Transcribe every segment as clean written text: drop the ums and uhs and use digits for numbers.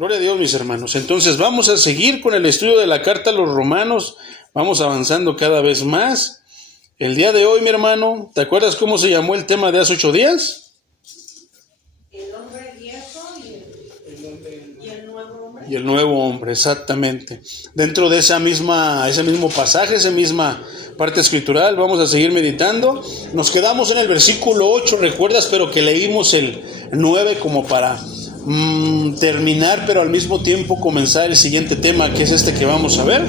Gloria a Dios, mis hermanos. Entonces vamos a seguir con el estudio de la carta a los Romanos. Vamos avanzando cada vez más. El día de hoy, mi hermano, ¿te acuerdas cómo se llamó el tema de hace 8 días? El hombre viejo y el nuevo hombre. Y el nuevo hombre, exactamente. Dentro de ese mismo pasaje, esa misma parte escritural, vamos a seguir meditando. Nos quedamos en el versículo 8, ¿recuerdas? Pero que leímos el 9 como para terminar, pero al mismo tiempo comenzar el siguiente tema, que es este que vamos a ver.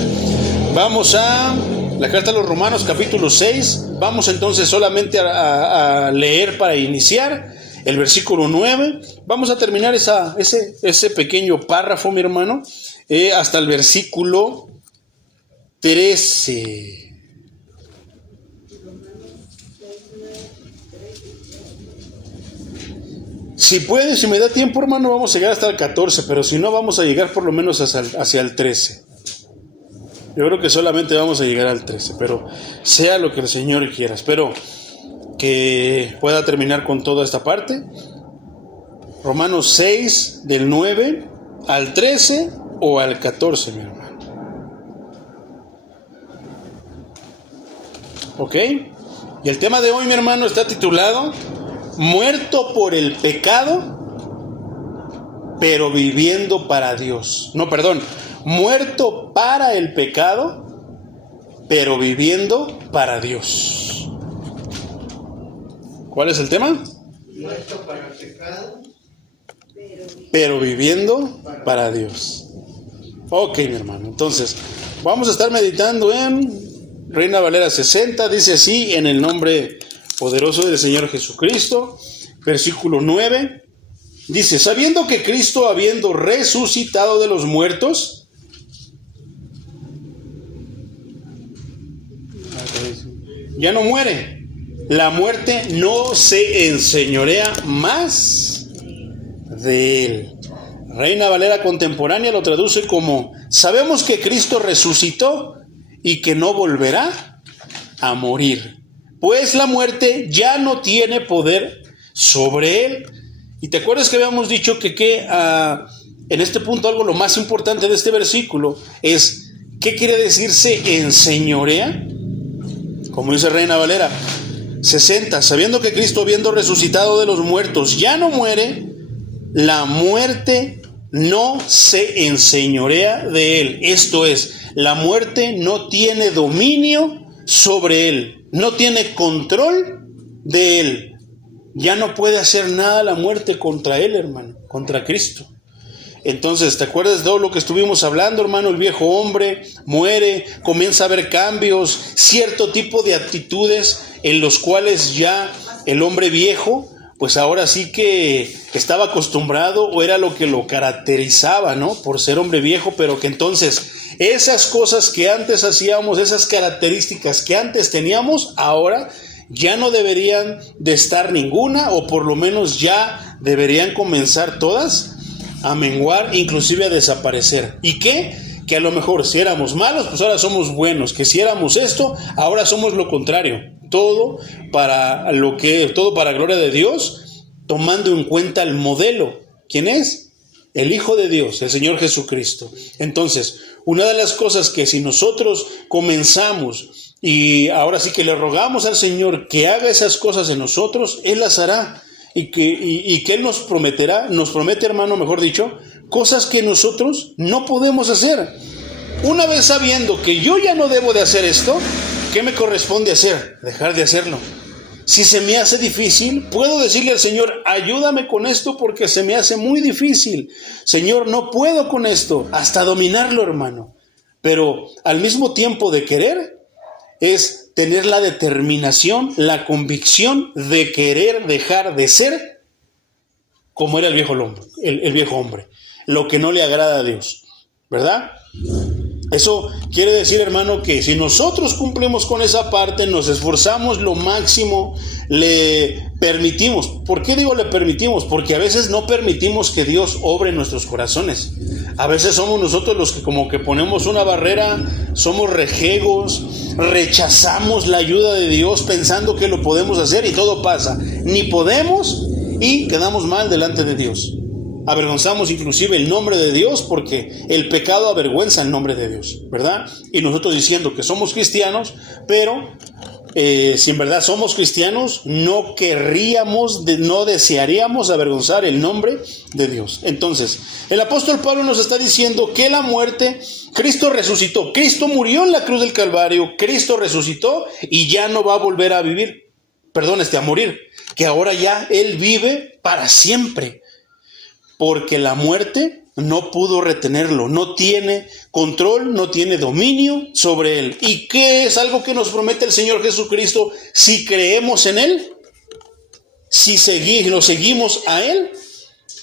Vamos a la carta a los Romanos, capítulo 6. Vamos entonces solamente a leer para iniciar el versículo 9. Vamos a terminar ese pequeño párrafo, mi hermano, hasta el versículo 13. Si puede, si me da tiempo, hermano, vamos a llegar hasta el 14, pero si no, vamos a llegar por lo menos hacia el 13. Yo creo que solamente vamos a llegar al 13, pero sea lo que el Señor quiera. Espero que pueda terminar con toda esta parte. Romanos 6, del 9 al 13 o al 14, mi hermano. ¿Ok? Y el tema de hoy, mi hermano, está titulado Muerto por el pecado, pero viviendo para Dios. No, perdón. Muerto para el pecado, pero viviendo para Dios. ¿Cuál es el tema? Muerto para el pecado, pero viviendo para Dios. Ok, mi hermano. Entonces, vamos a estar meditando en Reina Valera 60. Dice así, en el nombre poderoso del Señor Jesucristo. Versículo 9. Dice, sabiendo que Cristo, habiendo resucitado de los muertos, ya no muere. La muerte no se enseñorea más de él. Reina Valera contemporánea lo traduce como, sabemos que Cristo resucitó y que no volverá a morir, pues la muerte ya no tiene poder sobre él. Y te acuerdas que habíamos dicho que en este punto algo lo más importante de este versículo es, ¿qué quiere decir se enseñorea? Como dice Reina Valera 60, sabiendo que Cristo, habiendo resucitado de los muertos, ya no muere, la muerte no se enseñorea de él. Esto es, la muerte no tiene dominio sobre él, no tiene control de él. Ya no puede hacer nada la muerte contra él, hermano, contra Cristo. Entonces, ¿te acuerdas de todo lo que estuvimos hablando, hermano? El viejo hombre muere, comienza a haber cambios, cierto tipo de actitudes en los cuales ya el hombre viejo, pues ahora sí que estaba acostumbrado o era lo que lo caracterizaba, ¿no? Por ser hombre viejo, pero que entonces esas cosas que antes hacíamos, esas características que antes teníamos, ahora ya no deberían de estar ninguna, o por lo menos ya deberían comenzar todas a menguar, inclusive a desaparecer. ¿Y qué? Que a lo mejor si éramos malos, pues ahora somos buenos, que si éramos esto, ahora somos lo contrario. Todo para gloria de Dios, tomando en cuenta el modelo. ¿Quién es? El Hijo de Dios, el Señor Jesucristo. Entonces, una de las cosas que si nosotros comenzamos y ahora sí que le rogamos al Señor que haga esas cosas en nosotros, Él las hará. Y que Él nos promete, hermano, mejor dicho, cosas que nosotros no podemos hacer. Una vez sabiendo que yo ya no debo de hacer esto, ¿qué me corresponde hacer? Dejar de hacerlo. Si se me hace difícil, puedo decirle al Señor, ayúdame con esto porque se me hace muy difícil. Señor, no puedo con esto, hasta dominarlo, hermano. Pero al mismo tiempo de querer, es tener la determinación, la convicción de querer dejar de ser como era el viejo hombre, lo que no le agrada a Dios, ¿verdad? Eso quiere decir, hermano, que si nosotros cumplimos con esa parte, nos esforzamos lo máximo, le permitimos. ¿Por qué digo le permitimos? Porque a veces no permitimos que Dios obre en nuestros corazones. A veces somos nosotros los que como que ponemos una barrera, somos rejegos, rechazamos la ayuda de Dios pensando que lo podemos hacer y todo pasa. Ni podemos y quedamos mal delante de Dios. avergonzamos inclusive el nombre de Dios, porque el pecado avergüenza el nombre de Dios, ¿verdad? Y nosotros diciendo que somos cristianos, pero si en verdad somos cristianos, no no desearíamos avergonzar el nombre de Dios. Entonces, el apóstol Pablo nos está diciendo que la muerte, Cristo resucitó, Cristo murió en la cruz del Calvario, Cristo resucitó y ya no va a volver a vivir, a morir, que ahora ya Él vive para siempre, porque la muerte no pudo retenerlo, no tiene control, no tiene dominio sobre él. ¿Y qué es algo que nos promete el Señor Jesucristo si creemos en Él? Si lo seguimos a Él,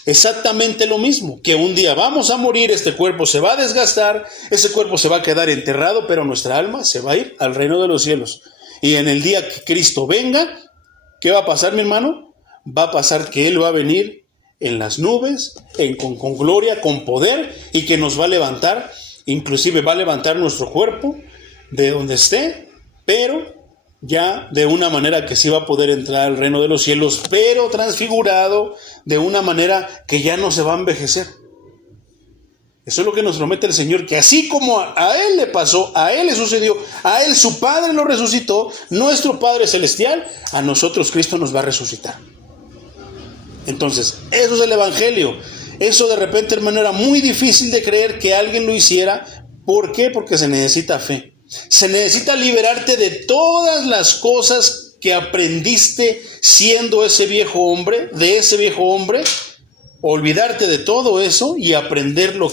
exactamente lo mismo, que un día vamos a morir, este cuerpo se va a desgastar, ese cuerpo se va a quedar enterrado, pero nuestra alma se va a ir al reino de los cielos. Y en el día que Cristo venga, ¿qué va a pasar, mi hermano? Va a pasar que Él va a venir en las nubes, con gloria, con poder, y que nos va a levantar, inclusive va a levantar nuestro cuerpo de donde esté, pero ya de una manera que sí va a poder entrar al reino de los cielos, pero transfigurado, de una manera que ya no se va a envejecer. Eso es lo que nos promete el Señor, que así como a Él le pasó, a Él le sucedió, a Él su Padre lo resucitó, nuestro Padre Celestial, a nosotros Cristo nos va a resucitar. Entonces, eso es el Evangelio. Eso de repente, hermano, era muy difícil de creer que alguien lo hiciera. ¿Por qué? Porque se necesita fe. Se necesita liberarte de todas las cosas que aprendiste siendo ese viejo hombre, olvidarte de todo eso y aprender lo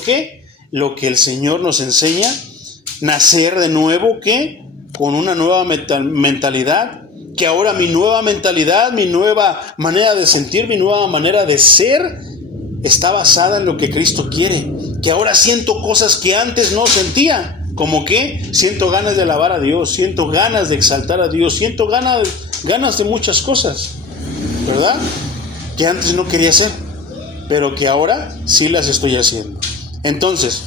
que el Señor nos enseña, nacer de nuevo, ¿qué? Con una nueva mentalidad. Que ahora mi nueva mentalidad, mi nueva manera de sentir, mi nueva manera de ser está basada en lo que Cristo quiere. Que ahora siento cosas que antes no sentía. Como que siento ganas de alabar a Dios, siento ganas de exaltar a Dios, siento ganas de muchas cosas, ¿verdad? Que antes no quería hacer, pero que ahora sí las estoy haciendo. Entonces,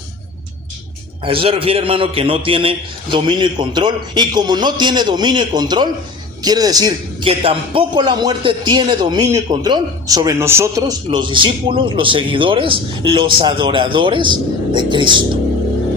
a eso se refiere, hermano, que no tiene dominio y control. Y como no tiene dominio y control, quiere decir que tampoco la muerte tiene dominio y control sobre nosotros, los discípulos, los seguidores, los adoradores de Cristo.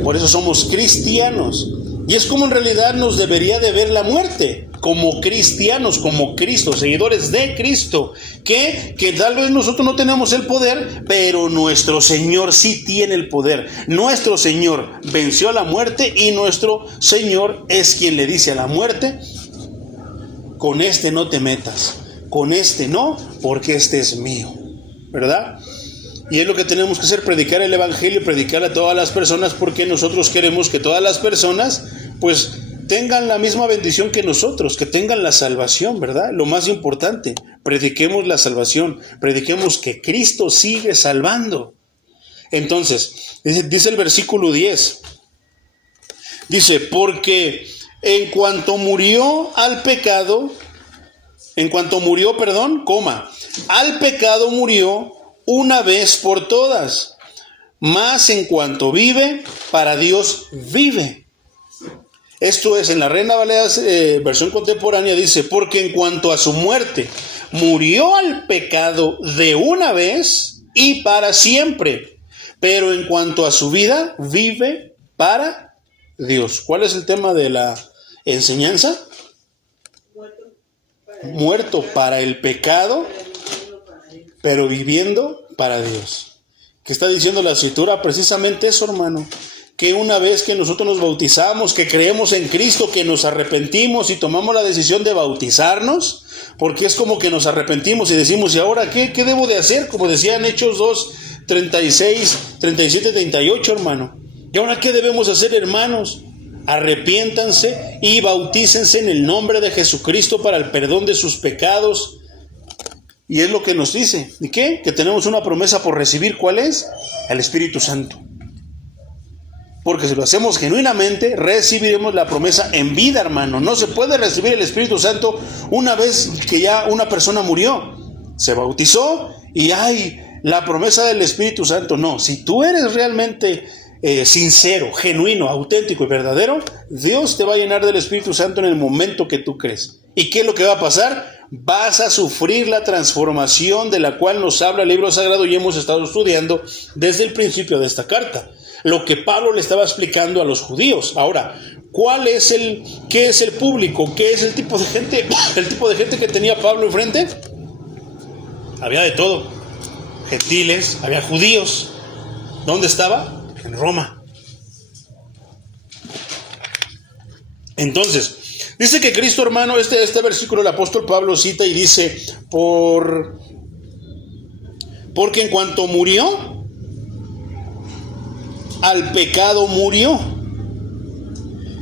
Por eso somos cristianos. Y es como en realidad nos debería de ver la muerte, como cristianos, como Cristo, seguidores de Cristo, que tal vez nosotros no tenemos el poder, pero nuestro Señor sí tiene el poder. Nuestro Señor venció a la muerte y nuestro Señor es quien le dice a la muerte: con este no te metas, con este no, porque este es mío, ¿verdad? Y es lo que tenemos que hacer, predicar el Evangelio, predicar a todas las personas, porque nosotros queremos que todas las personas, pues, tengan la misma bendición que nosotros, que tengan la salvación, ¿verdad? Lo más importante, prediquemos la salvación, prediquemos que Cristo sigue salvando. Entonces, dice el versículo 10, dice, porque en cuanto murió, al pecado murió una vez por todas, mas en cuanto vive, para Dios vive. Esto es, en la Reina Valera versión contemporánea dice, porque en cuanto a su muerte, murió al pecado de una vez y para siempre, pero en cuanto a su vida, vive para Dios. ¿Cuál es el tema de la enseñanza? Muerto para el pecado, pero viviendo para Dios. ¿Qué está diciendo la Escritura? Precisamente eso, hermano. Que una vez que nosotros nos bautizamos, que creemos en Cristo, que nos arrepentimos y tomamos la decisión de bautizarnos, porque es como que nos arrepentimos y decimos, ¿y ahora qué debo de hacer? Como decían Hechos 2, 36, 37, 38, hermano. ¿Y ahora qué debemos hacer, hermanos? Arrepiéntanse y bautícense en el nombre de Jesucristo para el perdón de sus pecados. Y es lo que nos dice. ¿Y qué? Que tenemos una promesa por recibir. ¿Cuál es? El Espíritu Santo. Porque si lo hacemos genuinamente, recibiremos la promesa en vida, hermano. No se puede recibir el Espíritu Santo una vez que ya una persona murió, se bautizó y hay la promesa del Espíritu Santo. No, si tú eres realmente sincero, genuino, auténtico y verdadero, Dios te va a llenar del Espíritu Santo en el momento que tú crees. ¿Y qué es lo que va a pasar? vas a sufrir la transformación de la cual nos habla el libro sagrado y hemos estado estudiando desde el principio de esta carta. Lo que Pablo le estaba explicando a los judíos. Ahora, ¿qué es el público? ¿Qué es el tipo de gente? El tipo de gente que tenía Pablo enfrente. Había de todo. Gentiles, había judíos. ¿Dónde estaba? En Roma. Entonces, dice que Cristo, hermano, este versículo el apóstol Pablo cita y dice, porque en cuanto murió, al pecado murió.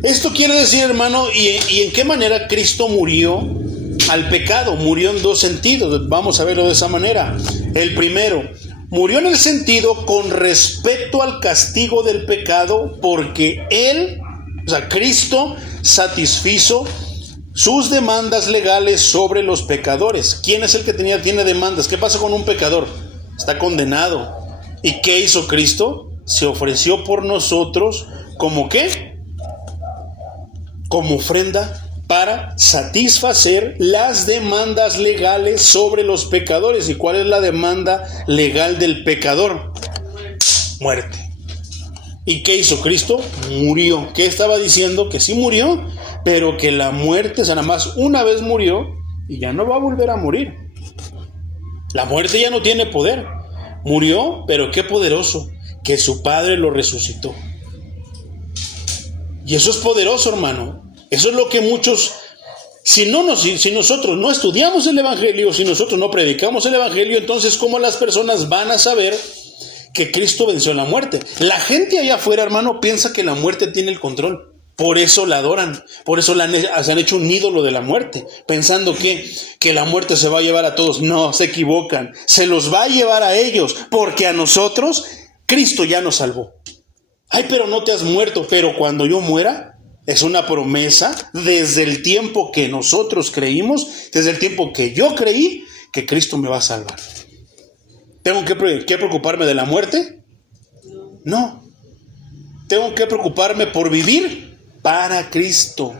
Esto quiere decir, hermano, ¿y en qué manera Cristo murió al pecado? Murió en dos sentidos, vamos a verlo de esa manera. El primero, murió en el sentido con respecto al castigo del pecado, porque Cristo satisfizo sus demandas legales sobre los pecadores. ¿Quién es el que tiene demandas? ¿Qué pasa con un pecador? Está condenado. ¿Y qué hizo Cristo? Se ofreció por nosotros como ¿qué? Como ofrenda para satisfacer las demandas legales sobre los pecadores. ¿Y cuál es la demanda legal del pecador? Muerte. ¿Y qué hizo Cristo? Murió. ¿Qué estaba diciendo? Que sí murió, pero que la muerte, o sea, nada más una vez murió y ya no va a volver a morir. La muerte ya no tiene poder. Murió, pero qué poderoso, que su Padre lo resucitó. Y eso es poderoso, hermano. Eso es lo que muchos, si nosotros no estudiamos el Evangelio, si nosotros no predicamos el Evangelio, entonces ¿cómo las personas van a saber que Cristo venció la muerte? La gente allá afuera, hermano, piensa que la muerte tiene el control. Por eso la adoran, por eso se han hecho un ídolo de la muerte, pensando que la muerte se va a llevar a todos. No, se equivocan, se los va a llevar a ellos, porque a nosotros Cristo ya nos salvó. Ay, pero no te has muerto, pero cuando yo muera, es una promesa desde el tiempo que nosotros creímos, desde el tiempo que yo creí, que Cristo me va a salvar. ¿Tengo que preocuparme de la muerte? No. Tengo que preocuparme por vivir para Cristo,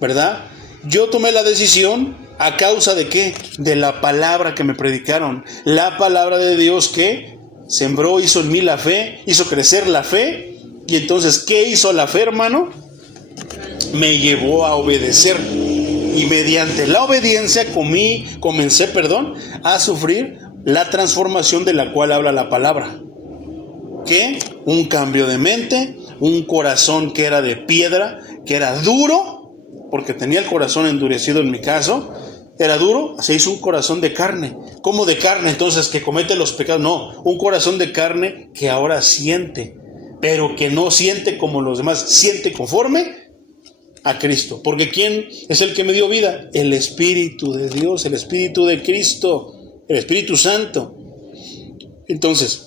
¿verdad? Yo tomé la decisión a causa de ¿qué? De la palabra que me predicaron. La palabra de Dios que sembró, hizo en mí la fe, hizo crecer la fe. Y entonces, ¿qué hizo la fe, hermano? Me llevó a obedecer. Y mediante la obediencia comencé a sufrir la transformación de la cual habla la palabra. ¿Qué? Un cambio de mente, un corazón que era de piedra, que era duro, porque tenía el corazón endurecido en mi caso, era duro, se hizo un corazón de carne. ¿Cómo de carne entonces que comete los pecados? No, un corazón de carne que ahora siente, pero que no siente como los demás, siente conforme a Cristo. Porque ¿quién es el que me dio vida? El Espíritu de Dios, el Espíritu de Cristo, el Espíritu Santo. Entonces,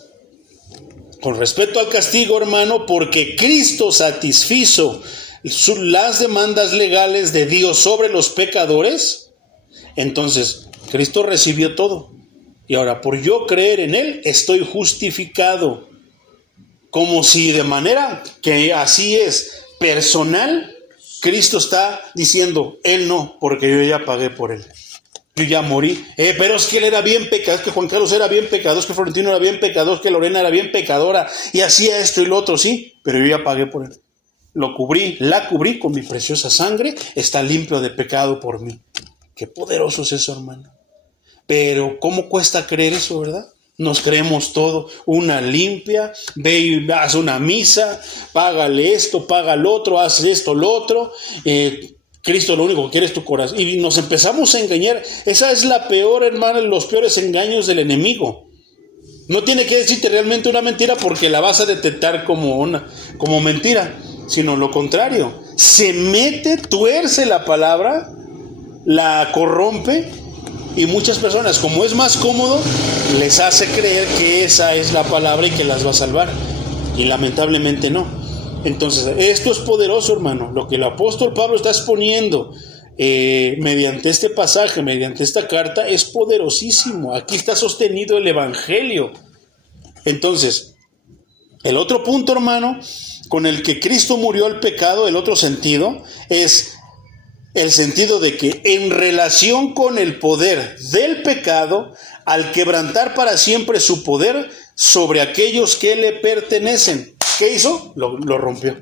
con respecto al castigo, hermano, porque Cristo satisfizo las demandas legales de Dios sobre los pecadores, entonces Cristo recibió todo. Y ahora, por yo creer en Él, estoy justificado. Como si de manera que así es personal, Cristo está diciendo, Él no, porque yo ya pagué por Él. Yo ya morí. Pero es que él era bien pecador, es que Juan Carlos era bien pecador, es que Florentino era bien pecador, es que Lorena era bien pecadora y hacía esto y lo otro, sí, pero yo ya pagué por él. La cubrí con mi preciosa sangre, está limpio de pecado por mí. Qué poderoso es eso, hermano. Pero ¿cómo cuesta creer eso, verdad? Nos creemos todo, una limpia, ve y haz una misa, págale esto, paga lo otro, haz esto, lo otro, Cristo lo único que quiere es tu corazón. Y nos empezamos a engañar. Esa es la peor, hermano, los peores engaños del enemigo. No tiene que decirte realmente una mentira porque la vas a detectar como mentira, sino lo contrario. Se mete, tuerce la palabra, la corrompe, y muchas personas, como es más cómodo, les hace creer que esa es la palabra y que las va a salvar. Y lamentablemente no. Entonces, esto es poderoso, hermano. Lo que el apóstol Pablo está exponiendo mediante este pasaje, mediante esta carta, es poderosísimo. Aquí está sostenido el Evangelio. Entonces, el otro punto, hermano, con el que Cristo murió al pecado, el otro sentido, es el sentido de que en relación con el poder del pecado, al quebrantar para siempre su poder sobre aquellos que le pertenecen, ¿qué hizo? Lo rompió.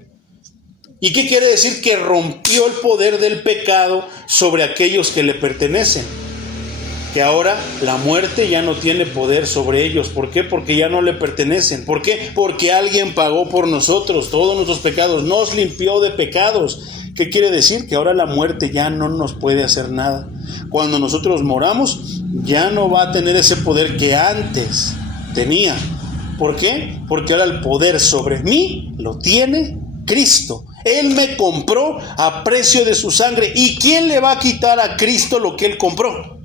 ¿Y qué quiere decir? Que rompió el poder del pecado sobre aquellos que le pertenecen. Que ahora la muerte ya no tiene poder sobre ellos. ¿Por qué? Porque ya no le pertenecen. ¿Por qué? Porque alguien pagó por nosotros todos nuestros pecados, nos limpió de pecados. ¿Qué quiere decir? Que ahora la muerte ya no nos puede hacer nada. Cuando nosotros moramos, ya no va a tener ese poder que antes tenía. ¿Por qué? Porque ahora el poder sobre mí lo tiene Cristo. Él me compró a precio de su sangre. ¿Y quién le va a quitar a Cristo lo que Él compró?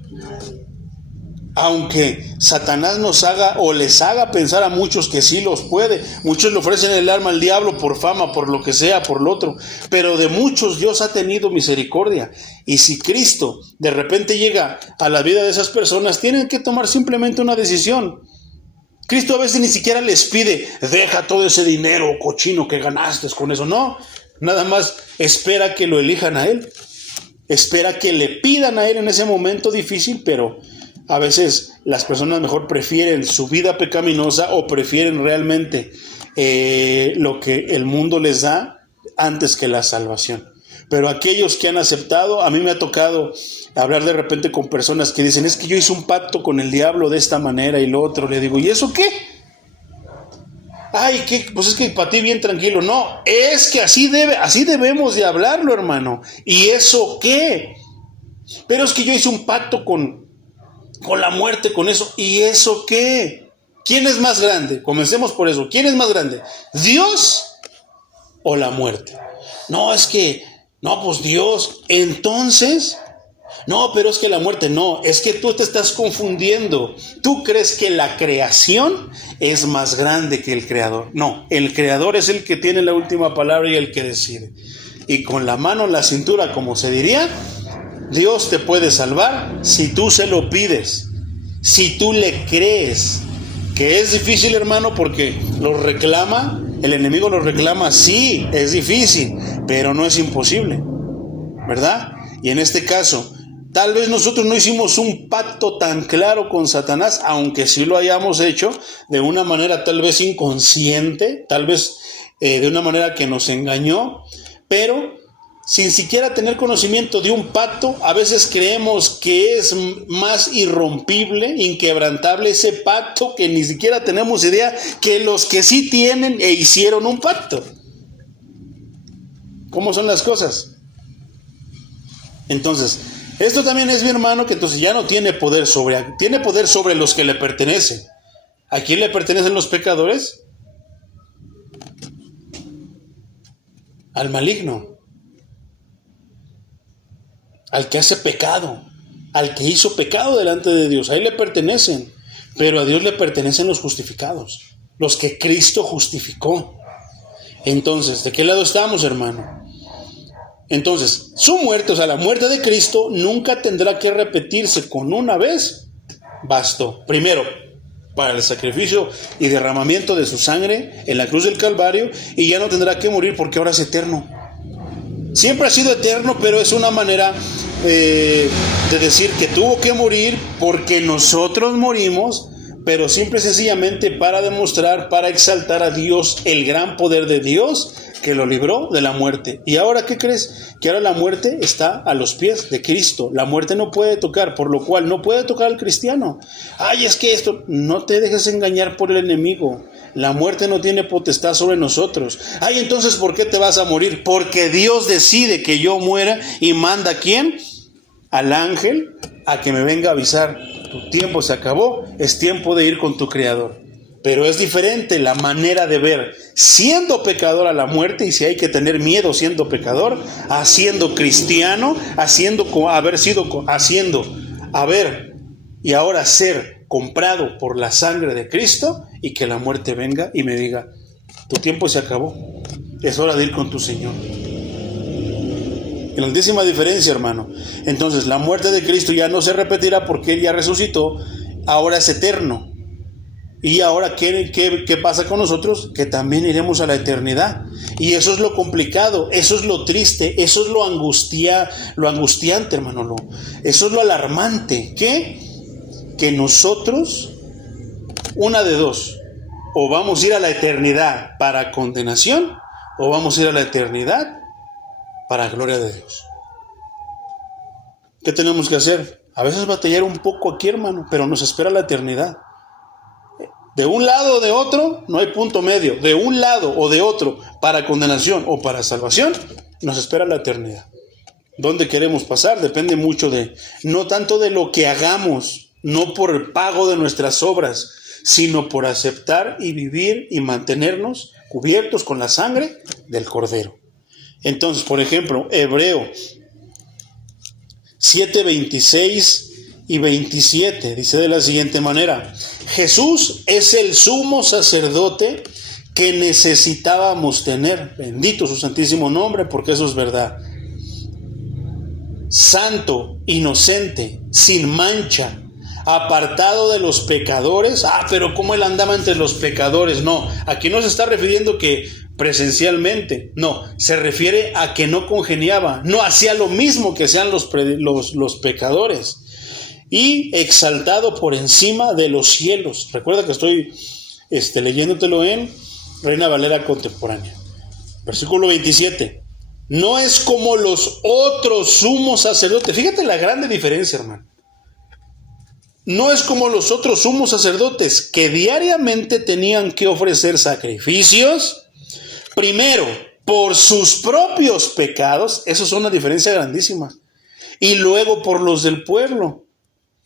Aunque Satanás nos haga o les haga pensar a muchos que sí los puede. Muchos le ofrecen el alma al diablo por fama, por lo que sea, por lo otro. Pero de muchos Dios ha tenido misericordia. Y si Cristo de repente llega a la vida de esas personas, tienen que tomar simplemente una decisión. Cristo a veces ni siquiera les pide, deja todo ese dinero cochino que ganaste con eso. No, nada más espera que lo elijan a Él. Espera que le pidan a Él en ese momento difícil, pero a veces las personas mejor prefieren su vida pecaminosa o prefieren realmente lo que el mundo les da antes que la salvación. Pero aquellos que han aceptado, a mí me ha tocado hablar de repente con personas que dicen, es que yo hice un pacto con el diablo de esta manera y lo otro. Le digo, ¿y eso qué? Ay, ¿qué? Pues es que para ti bien tranquilo. No, es que así debemos de hablarlo, hermano. ¿Y eso qué? Pero es que yo hice un pacto con la muerte, con eso. ¿Y eso qué? ¿Quién es más grande? Comencemos por eso. ¿Quién es más grande? ¿Dios o la muerte? No, es que, no, pues Dios. Entonces, no, pero es que la muerte no. Es que tú te estás confundiendo. Tú crees que la creación es más grande que el creador. No, el creador es el que tiene la última palabra y el que decide. Y con la mano en la cintura, como se diría, Dios te puede salvar si tú se lo pides, si tú le crees. Que es difícil, hermano, porque lo reclama, el enemigo lo reclama, sí, es difícil, pero no es imposible, ¿verdad? Y en este caso, tal vez nosotros no hicimos un pacto tan claro con Satanás, aunque sí lo hayamos hecho de una manera tal vez inconsciente, tal vez de una manera que nos engañó, pero sin siquiera tener conocimiento de un pacto, a veces creemos que es más irrompible, inquebrantable ese pacto, que ni siquiera tenemos idea que los que sí tienen e hicieron un pacto. ¿Cómo son las cosas? Entonces, esto también es, mi hermano, que entonces ya no tiene poder sobre los que le pertenecen. ¿A quién le pertenecen los pecadores? Al maligno. Al que hace pecado, al que hizo pecado delante de Dios, a Él le pertenecen, pero a Dios le pertenecen los justificados, los que Cristo justificó. Entonces, ¿de qué lado estamos, hermano? Entonces, su muerte, o sea, la muerte de Cristo, nunca tendrá que repetirse. Con una vez bastó. Primero, para el sacrificio y derramamiento de su sangre en la cruz del Calvario, y ya no tendrá que morir porque ahora es eterno. Siempre ha sido eterno, pero es una manera de decir que tuvo que morir porque nosotros morimos, pero simple y sencillamente para demostrar, para exaltar a Dios, el gran poder de Dios que lo libró de la muerte. ¿Y ahora qué crees? Que ahora la muerte está a los pies de Cristo. La muerte no puede tocar, por lo cual no puede tocar al cristiano. Ay, es que esto, no te dejes engañar por el enemigo. La muerte no tiene potestad sobre nosotros. Ay, entonces, ¿por qué te vas a morir? Porque Dios decide que yo muera y manda ¿a quién? Al ángel a que me venga a avisar. Tu tiempo se acabó, es tiempo de ir con tu Creador. Pero es diferente la manera de ver siendo pecador a la muerte, y si hay que tener miedo siendo pecador, haciendo cristiano, y ahora ser comprado por la sangre de Cristo, y que la muerte venga y me diga, tu tiempo se acabó, es hora de ir con tu Señor. Grandísima diferencia, hermano. Entonces, la muerte de Cristo ya no se repetirá porque Él ya resucitó, ahora es eterno. Y ahora, ¿qué pasa con nosotros? Que también iremos a la eternidad. Y eso es lo complicado, eso es lo triste, eso es lo angustiante, hermano. Eso es lo alarmante. Que nosotros, una de dos, o vamos a ir a la eternidad para condenación, o vamos a ir a la eternidad para gloria de Dios. ¿Qué tenemos que hacer? A veces batallar un poco aquí, hermano, pero nos espera la eternidad. De un lado o de otro, no hay punto medio. De un lado o de otro, para condenación o para salvación, nos espera la eternidad. ¿Dónde queremos pasar? Depende mucho no tanto de lo que hagamos, no por el pago de nuestras obras, sino por aceptar y vivir y mantenernos cubiertos con la sangre del Cordero. Entonces, por ejemplo, Hebreos 7:26 y 27 dice de la siguiente manera: Jesús es el sumo sacerdote que necesitábamos tener, bendito su santísimo nombre, porque eso es verdad, santo, inocente, sin mancha, apartado de los pecadores. Pero ¿cómo él andaba entre los pecadores? No, aquí no se está refiriendo que presencialmente, no, se refiere a que no congeniaba, no hacía lo mismo que hacían los pecadores, y exaltado por encima de los cielos. Recuerda que estoy leyéndotelo en Reina Valera contemporánea. Versículo 27. No es como los otros sumos sacerdotes. Fíjate la grande diferencia, hermano. No es como los otros sumos sacerdotes que diariamente tenían que ofrecer sacrificios, primero por sus propios pecados, eso es una diferencia grandísima, y luego por los del pueblo.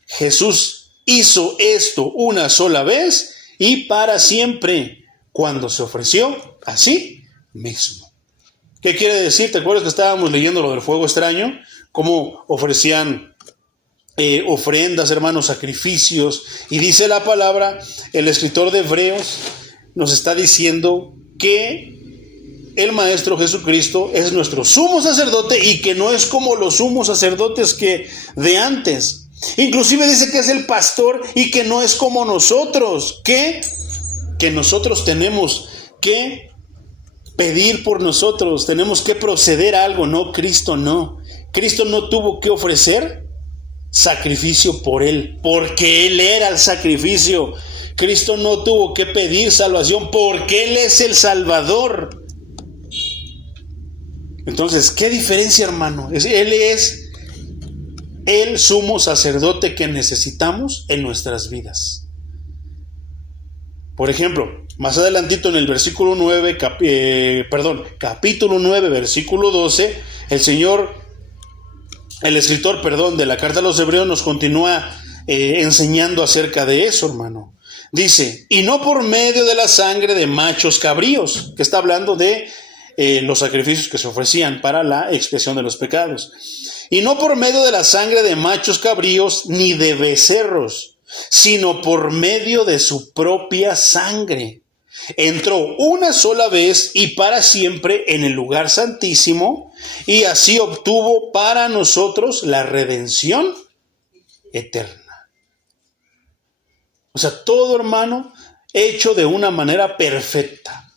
Jesús hizo esto una sola vez y para siempre, cuando se ofreció a sí mismo. ¿Qué quiere decir? ¿Te acuerdas que estábamos leyendo lo del fuego extraño? Cómo ofrecían ofrendas, hermanos, sacrificios. Y dice la palabra, el escritor de Hebreos nos está diciendo que el Maestro Jesucristo es nuestro sumo sacerdote y que no es como los sumos sacerdotes que de antes. Inclusive dice que es el pastor y que no es como nosotros, que nosotros tenemos que pedir por nosotros, tenemos que proceder a algo. No, Cristo no. Cristo no tuvo que ofrecer sacrificio por él, porque él era el sacrificio. Cristo no tuvo que pedir salvación, porque él es el Salvador. Entonces, ¿qué diferencia, hermano? Él es el sumo sacerdote que necesitamos en nuestras vidas. Por ejemplo, más adelantito en el versículo 9, capítulo 9, versículo 12, el escritor de la carta a los Hebreos nos continúa enseñando acerca de eso, hermano. Dice, y no por medio de la sangre de machos cabríos, que está hablando de los sacrificios que se ofrecían para la expiación de los pecados. Y no por medio de la sangre de machos cabríos ni de becerros, sino por medio de su propia sangre. Entró una sola vez y para siempre en el lugar santísimo, y así obtuvo para nosotros la redención eterna. O sea, todo, hermano, hecho de una manera perfecta.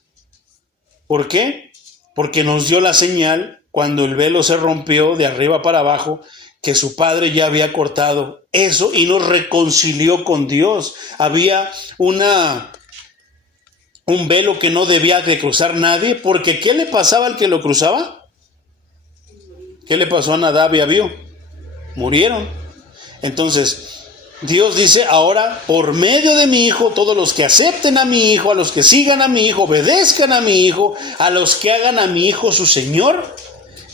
¿Por qué? Porque nos dio la señal cuando el velo se rompió de arriba para abajo, que su Padre ya había cortado eso y nos reconcilió con Dios. Había un velo que no debía de cruzar nadie, porque ¿qué le pasaba al que lo cruzaba? ¿Qué le pasó a Nadab y Abiú? Murieron. Entonces, Dios dice, ahora, por medio de mi Hijo, todos los que acepten a mi Hijo, a los que sigan a mi Hijo, obedezcan a mi Hijo, a los que hagan a mi Hijo su Señor,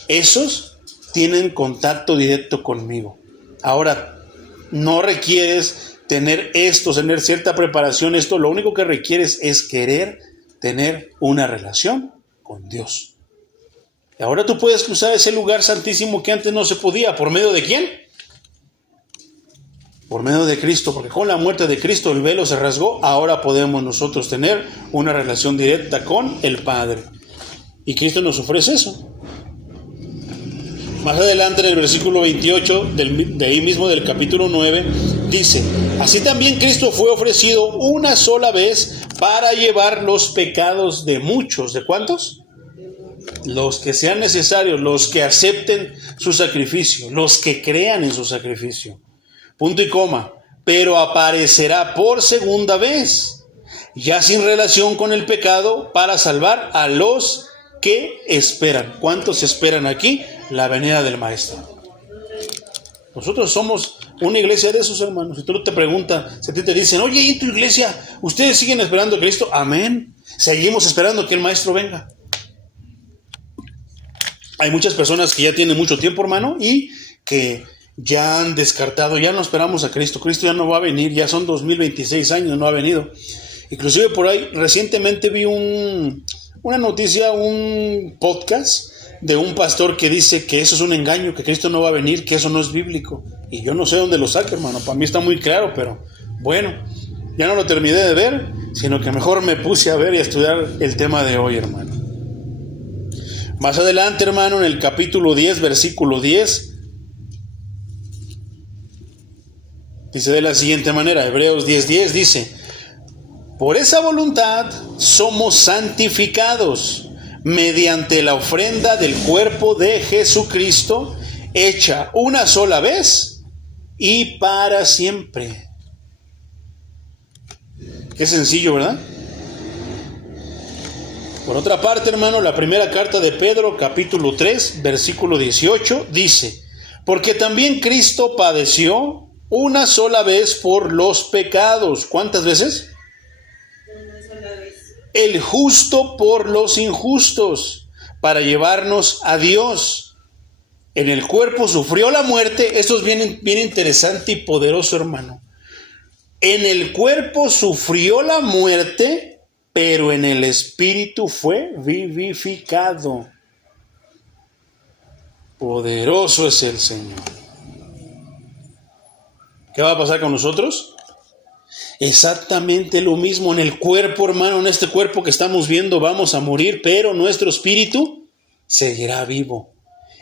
esos tienen contacto directo conmigo. Ahora, no requieres tener cierta preparación. Esto lo único que requieres es querer tener una relación con Dios. Y ahora tú puedes cruzar ese lugar santísimo que antes no se podía. ¿Por medio de quién? Por medio de Cristo, porque con la muerte de Cristo el velo se rasgó. Ahora podemos nosotros tener una relación directa con el Padre. Y Cristo nos ofrece eso. Más adelante en el versículo 28 de ahí mismo del capítulo 9 dice, Así también Cristo fue ofrecido una sola vez para llevar los pecados de muchos. ¿De cuántos? Los que sean necesarios, los que acepten su sacrificio, los que crean en su sacrificio. Punto y coma. Pero aparecerá por segunda vez, ya sin relación con el pecado, para salvar a los que esperan. ¿Cuántos esperan aquí la venida del Maestro? Nosotros somos una iglesia de esos, hermanos. Si tú te preguntas, si a ti te dicen, oye, ¿y en tu iglesia ustedes siguen esperando a Cristo? Amén. Seguimos esperando que el Maestro venga. Hay muchas personas que ya tienen mucho tiempo, hermano, y que ya han descartado, ya no esperamos a Cristo. Cristo ya no va a venir, ya son 2026 años, no ha venido. Inclusive por ahí, recientemente vi una noticia, un podcast de un pastor que dice que eso es un engaño, que Cristo no va a venir, que eso no es bíblico. Y yo no sé dónde lo saca, hermano. Para mí está muy claro, pero bueno, ya no lo terminé de ver, sino que mejor me puse a ver y a estudiar el tema de hoy, hermano. Más adelante, hermano, en el capítulo 10, versículo 10, dice de la siguiente manera, Hebreos 10:10 dice: por esa voluntad somos santificados mediante la ofrenda del cuerpo de Jesucristo, hecha una sola vez y para siempre. Qué sencillo, ¿verdad? Por otra parte, hermano, la primera carta de Pedro, capítulo 3, versículo 18, dice: porque también Cristo padeció una sola vez por los pecados. ¿Cuántas veces? El justo por los injustos, para llevarnos a Dios. En el cuerpo sufrió la muerte. Esto es bien interesante y poderoso, hermano. En el cuerpo sufrió la muerte, pero en el espíritu fue vivificado. Poderoso es el Señor. ¿Qué va a pasar con nosotros? Exactamente lo mismo en el cuerpo, hermano. En este cuerpo que estamos viendo vamos a morir, pero nuestro espíritu seguirá vivo.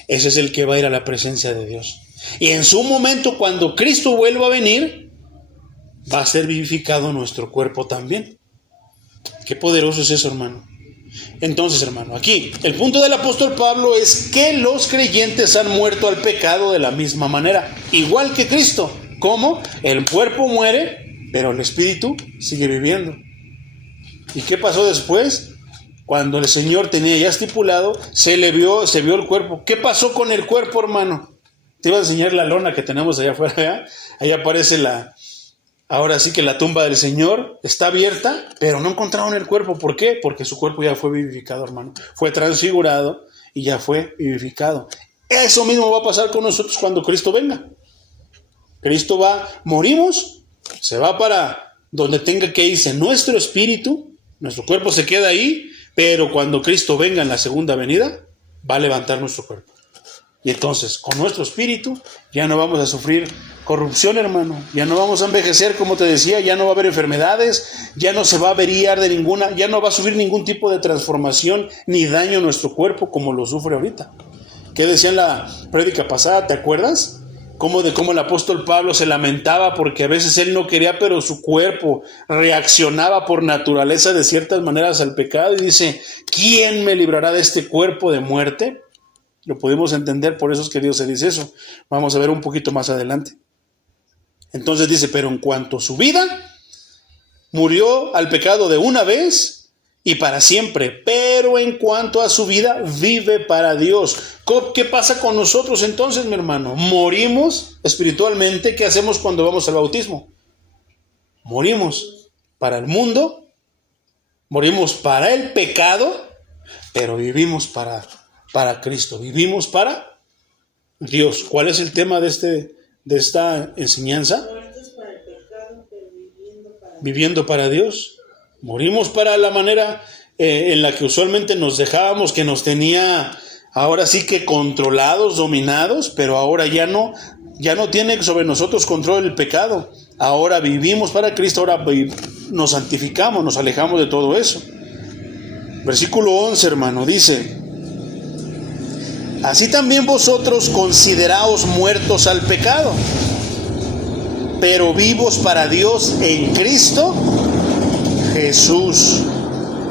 Ese es el que va a ir a la presencia de Dios. Y en su momento, cuando Cristo vuelva a venir, va a ser vivificado nuestro cuerpo también. Qué poderoso es eso, hermano. Entonces, hermano, aquí el punto del apóstol Pablo es que los creyentes han muerto al pecado de la misma manera, igual que Cristo. ¿Cómo? El cuerpo muere, pero el espíritu sigue viviendo. ¿Y qué pasó después? Cuando el Señor tenía ya estipulado, se vio el cuerpo. ¿Qué pasó con el cuerpo, hermano? Te iba a enseñar la lona que tenemos allá afuera, ¿verdad? Ahí aparece ahora sí que la tumba del Señor está abierta, pero no encontraron el cuerpo. ¿Por qué? Porque su cuerpo ya fue vivificado, hermano. Fue transfigurado y ya fue vivificado. Eso mismo va a pasar con nosotros cuando Cristo venga. Cristo morimos, se va para donde tenga que irse nuestro espíritu, nuestro cuerpo se queda ahí, pero cuando Cristo venga en la segunda venida, va a levantar nuestro cuerpo. Y entonces, con nuestro espíritu, ya no vamos a sufrir corrupción, hermano. Ya no vamos a envejecer, como te decía, ya no va a haber enfermedades, ya no se va a averiar de ninguna, ya no va a sufrir ningún tipo de transformación ni daño a nuestro cuerpo como lo sufre ahorita. ¿Qué decía en la prédica pasada? ¿Te acuerdas? Cómo el apóstol Pablo se lamentaba porque a veces él no quería, pero su cuerpo reaccionaba por naturaleza de ciertas maneras al pecado, y dice: ¿quién me librará de este cuerpo de muerte? Lo pudimos entender, por eso es que Dios se dice eso. Vamos a ver un poquito más adelante. Entonces dice: pero en cuanto a su vida, murió al pecado de una vez y para siempre, pero en cuanto a su vida, vive para Dios. ¿Qué pasa con nosotros entonces, mi hermano? Morimos espiritualmente. ¿Qué hacemos cuando vamos al bautismo? Morimos para el mundo, morimos para el pecado, pero vivimos para Cristo, vivimos para Dios. ¿Cuál es el tema de esta enseñanza? Muertos para el pecado, pero viviendo para Dios. Morimos para la manera en la que usualmente nos dejábamos, que nos tenía ahora sí que controlados, dominados, pero ahora ya no tiene sobre nosotros control el pecado. Ahora vivimos para Cristo, ahora nos santificamos, nos alejamos de todo eso. Versículo 11, hermano, dice: así también vosotros consideraos muertos al pecado, pero vivos para Dios en Cristo Jesús,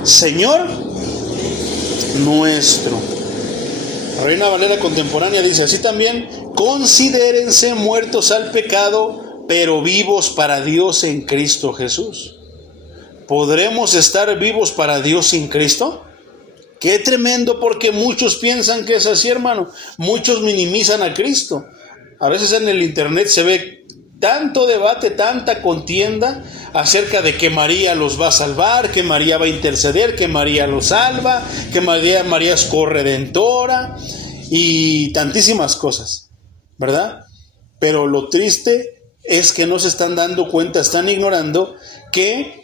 Señor nuestro. Reina Valera contemporánea dice así también: considérense muertos al pecado, pero vivos para Dios en Cristo Jesús. ¿Podremos estar vivos para Dios sin Cristo? Qué tremendo, porque muchos piensan que es así, hermano. Muchos minimizan a Cristo. A veces en el internet se ve tanto debate, tanta contienda acerca de que María los va a salvar, que María va a interceder, que María los salva, que María es corredentora y tantísimas cosas, ¿verdad? Pero lo triste es que no se están dando cuenta, están ignorando que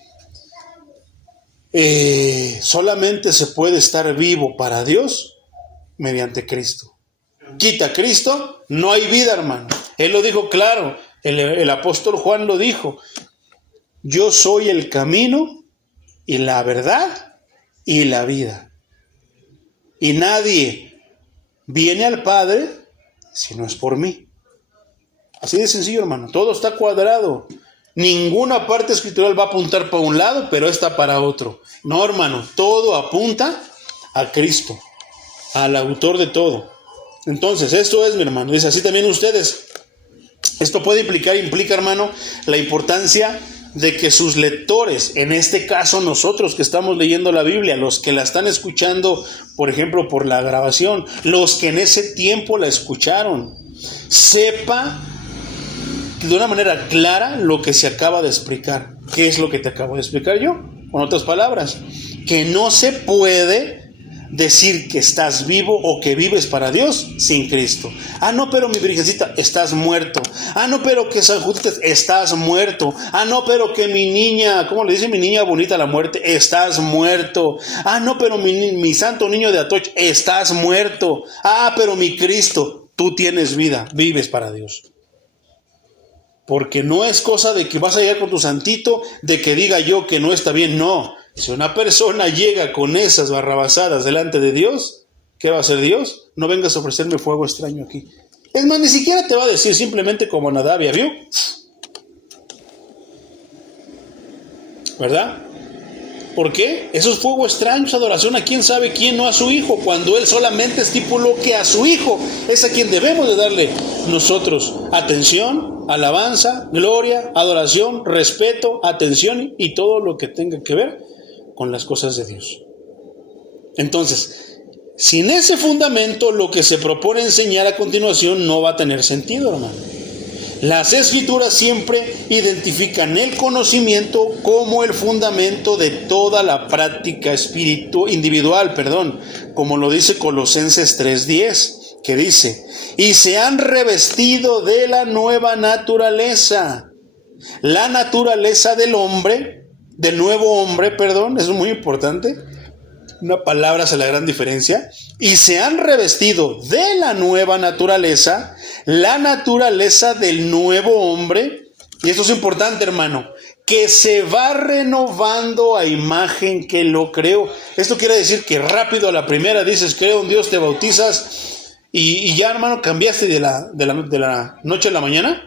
solamente se puede estar vivo para Dios mediante Cristo. Quita Cristo, no hay vida, hermano. Él lo dijo claro, el apóstol Juan lo dijo: yo soy el camino y la verdad y la vida, y nadie viene al Padre si no es por mí. Así de sencillo, hermano. Todo está cuadrado. Ninguna parte escritural va a apuntar para un lado, pero esta para otro. No, hermano, todo apunta a Cristo, al autor de todo. Entonces, esto es, mi hermano, dice así también ustedes. Esto implica, hermano, la importancia de que sus lectores, en este caso nosotros que estamos leyendo la Biblia, los que la están escuchando, por ejemplo, por la grabación, los que en ese tiempo la escucharon, sepa de una manera clara lo que se acaba de explicar. ¿Qué es lo que te acabo de explicar yo? Con otras palabras, que no se puede decir que estás vivo o que vives para Dios sin Cristo. Ah, no, pero mi virgencita, estás muerto. Ah, no, pero que San Judito, estás muerto. Ah, no, pero que mi niña, ¿cómo le dice mi niña bonita a la muerte? Estás muerto. Ah, no, pero mi santo niño de Atocha, estás muerto. Ah, pero mi Cristo, tú tienes vida, vives para Dios. Porque no es cosa de que vas a llegar con tu santito, de que diga yo que no está bien, no. Si una persona llega con esas barrabasadas delante de Dios, ¿qué va a hacer Dios? No vengas a ofrecerme fuego extraño aquí. Es más, ni siquiera te va a decir, simplemente como Nadab, ¿vio? ¿Verdad? ¿Por qué? Eso es fuego extraño, es adoración a quién sabe quién, no a su hijo, cuando él solamente estipuló que a su hijo es a quien debemos de darle nosotros atención, alabanza, gloria, adoración, respeto, atención y todo lo que tenga que ver con las cosas de Dios. Entonces, sin ese fundamento, lo que se propone enseñar a continuación no va a tener sentido, hermano. Las Escrituras siempre identifican el conocimiento como el fundamento de toda la práctica individual, como lo dice Colosenses 3:10, que dice: y se han revestido de la nueva naturaleza, la naturaleza del hombre, del nuevo hombre, eso es muy importante, una palabra hace la gran diferencia, y se han revestido de la nueva naturaleza, la naturaleza del nuevo hombre, y esto es importante, hermano, que se va renovando a imagen que lo creó. Esto quiere decir que rápido a la primera dices creo en Dios, te bautizas y ya, hermano, cambiaste de la noche a la mañana.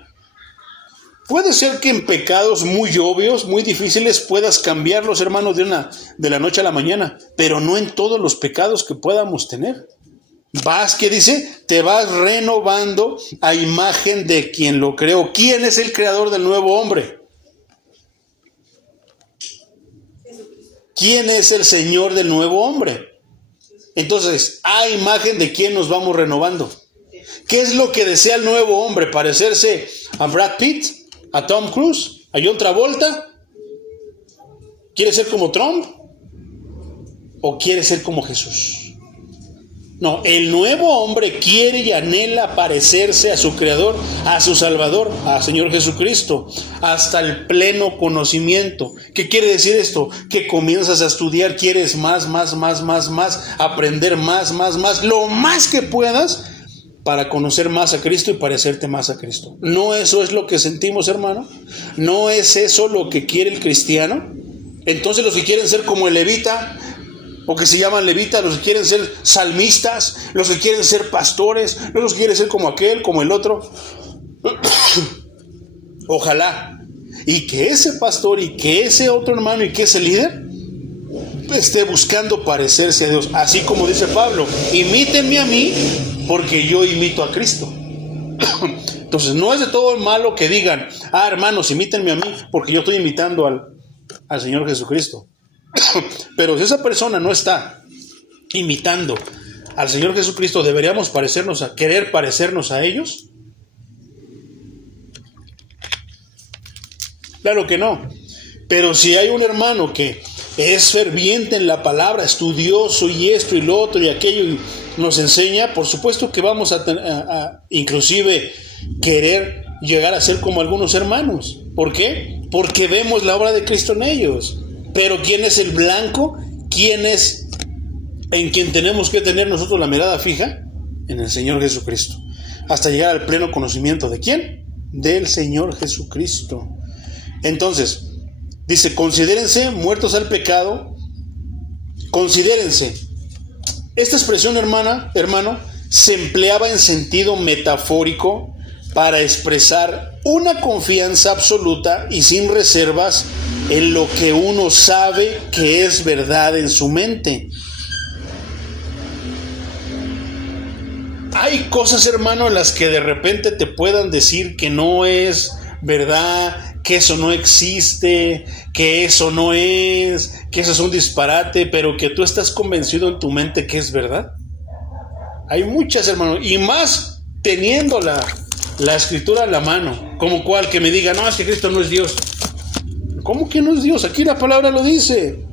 Puede ser que en pecados muy obvios, muy difíciles, puedas cambiarlos, hermanos, de la noche a la mañana, pero no en todos los pecados que podamos tener. ¿Qué dice? Te vas renovando a imagen de quien lo creó. ¿Quién es el creador del nuevo hombre? ¿Quién es el Señor del nuevo hombre? Entonces, a imagen de quién nos vamos renovando. ¿Qué es lo que desea el nuevo hombre? ¿Parecerse a Brad Pitt? ¿A Tom Cruise? ¿A John Travolta? ¿Quiere ser como Trump? ¿O quiere ser como Jesús? No, el nuevo hombre quiere y anhela parecerse a su Creador, a su Salvador, a Señor Jesucristo, hasta el pleno conocimiento. ¿Qué quiere decir esto? Que comienzas a estudiar, quieres más, aprender más, lo más que puedas para conocer más a Cristo y parecerte más a Cristo. ¿No eso es lo que sentimos, hermano? ¿No es eso lo que quiere el cristiano? Entonces los que quieren ser como el levita, o que se llaman levitas, los que quieren ser salmistas, los que quieren ser pastores, los que quieren ser como aquel, como el otro, Ojalá. Y que ese pastor y que ese otro hermano y que ese líder esté buscando parecerse a Dios. Así como dice Pablo, imítenme a mí porque yo imito a Cristo. Entonces no es de todo malo que digan, hermanos, imítenme a mí porque yo estoy imitando al Señor Jesucristo. Pero si esa persona no está imitando al Señor Jesucristo, ¿deberíamos querer parecernos a ellos? Claro que no. Pero si hay un hermano que es ferviente en la palabra, estudioso y esto y lo otro y aquello, y nos enseña, por supuesto que vamos a inclusive querer llegar a ser como algunos hermanos. ¿Por qué? Porque vemos la obra de Cristo en ellos. Pero ¿quién es el blanco? ¿Quién es en quien tenemos que tener nosotros la mirada fija? En el Señor Jesucristo. Hasta llegar al pleno conocimiento ¿de quién? Del Señor Jesucristo. Entonces, dice, considérense muertos al pecado. Considérense. Esta expresión, hermano, se empleaba en sentido metafórico para expresar una confianza absoluta y sin reservas en lo que uno sabe que es verdad en su mente. Hay cosas, hermano, en las que de repente te puedan decir que no es verdad, que eso no existe, que eso no es, que eso es un disparate, pero que tú estás convencido en tu mente que es verdad. Hay muchas, hermano, y más teniendo la escritura en la mano, como cual que me diga, no, es que Cristo no es Dios. ¿Cómo que no es Dios? Aquí la palabra lo dice.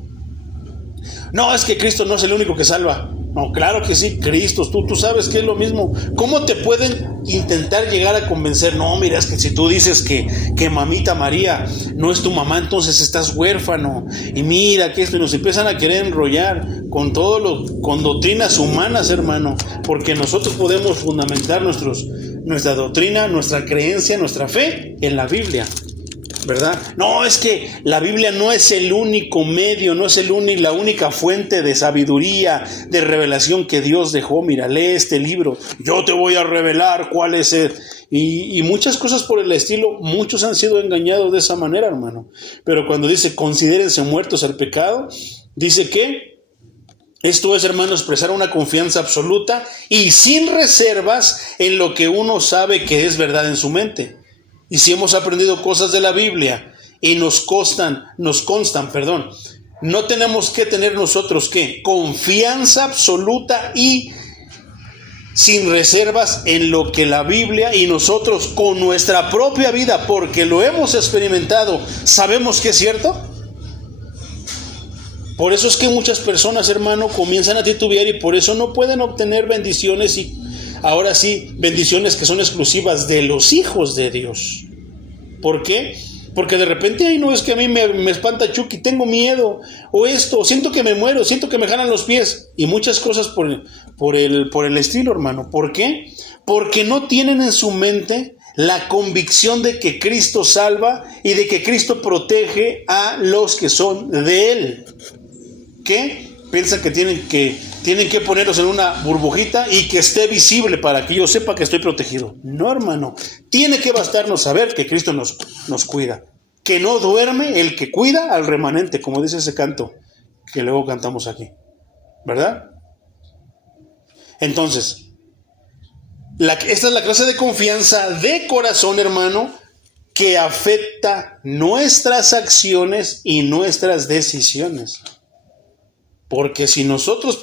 No, es que Cristo no es el único que salva. No, claro que sí, Cristo, tú sabes que es lo mismo. ¿Cómo te pueden intentar llegar a convencer? No, mira, es que si tú dices que mamita María no es tu mamá, entonces estás huérfano. Y mira que esto, y nos empiezan a querer enrollar con con doctrinas humanas, hermano. Porque nosotros podemos fundamentar nuestra doctrina, nuestra creencia, nuestra fe en la Biblia, ¿verdad? No, es que la Biblia no es el único medio, no es la única fuente de sabiduría, de revelación que Dios dejó. Mira, lee este libro, yo te voy a revelar cuál es el... Y muchas cosas por el estilo. Muchos han sido engañados de esa manera, hermano. Pero cuando dice considérense muertos al pecado, dice que esto es, hermano, expresar una confianza absoluta y sin reservas en lo que uno sabe que es verdad en su mente. Y si hemos aprendido cosas de la Biblia y nos constan, no tenemos que tener nosotros ¿qué? Confianza absoluta y sin reservas en lo que la Biblia y nosotros con nuestra propia vida, porque lo hemos experimentado, sabemos que es cierto. Por eso es que muchas personas, hermano, comienzan a titubear y por eso no pueden obtener bendiciones y ahora sí, bendiciones que son exclusivas de los hijos de Dios. ¿Por qué? Porque de repente, ay, no, es que a mí me espanta Chucky, tengo miedo, o esto, siento que me muero, siento que me jalan los pies, y muchas cosas por el estilo, hermano. ¿Por qué? Porque no tienen en su mente la convicción de que Cristo salva y de que Cristo protege a los que son de Él. ¿Qué? Piensan que tienen que ponerlos en una burbujita y que esté visible para que yo sepa que estoy protegido. No, hermano. Tiene que bastarnos saber que Cristo nos cuida. Que no duerme el que cuida al remanente, como dice ese canto que luego cantamos aquí. ¿Verdad? Entonces, esta es la clase de confianza de corazón, hermano, que afecta nuestras acciones y nuestras decisiones. Porque si nosotros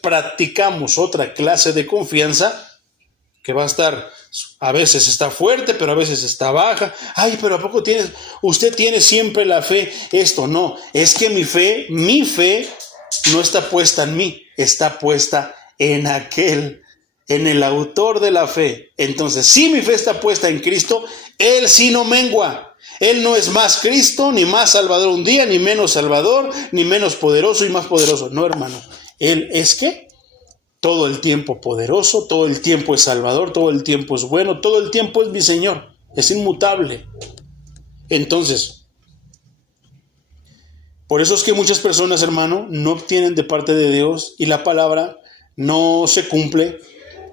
practicamos otra clase de confianza, que va a estar, a veces está fuerte, pero a veces está baja. Ay, pero ¿a poco usted tiene siempre la fe? Esto no, es que mi fe no está puesta en mí, está puesta en en el autor de la fe. Entonces, si mi fe está puesta en Cristo, Él sí no mengua. Él no es más Cristo, ni más Salvador un día, ni menos Salvador, ni menos poderoso y más poderoso. No, hermano. Él es ¿qué? Todo el tiempo poderoso, todo el tiempo es Salvador, todo el tiempo es bueno, todo el tiempo es mi Señor. Es inmutable. Entonces, por eso es que muchas personas, hermano, no obtienen de parte de Dios y la palabra no se cumple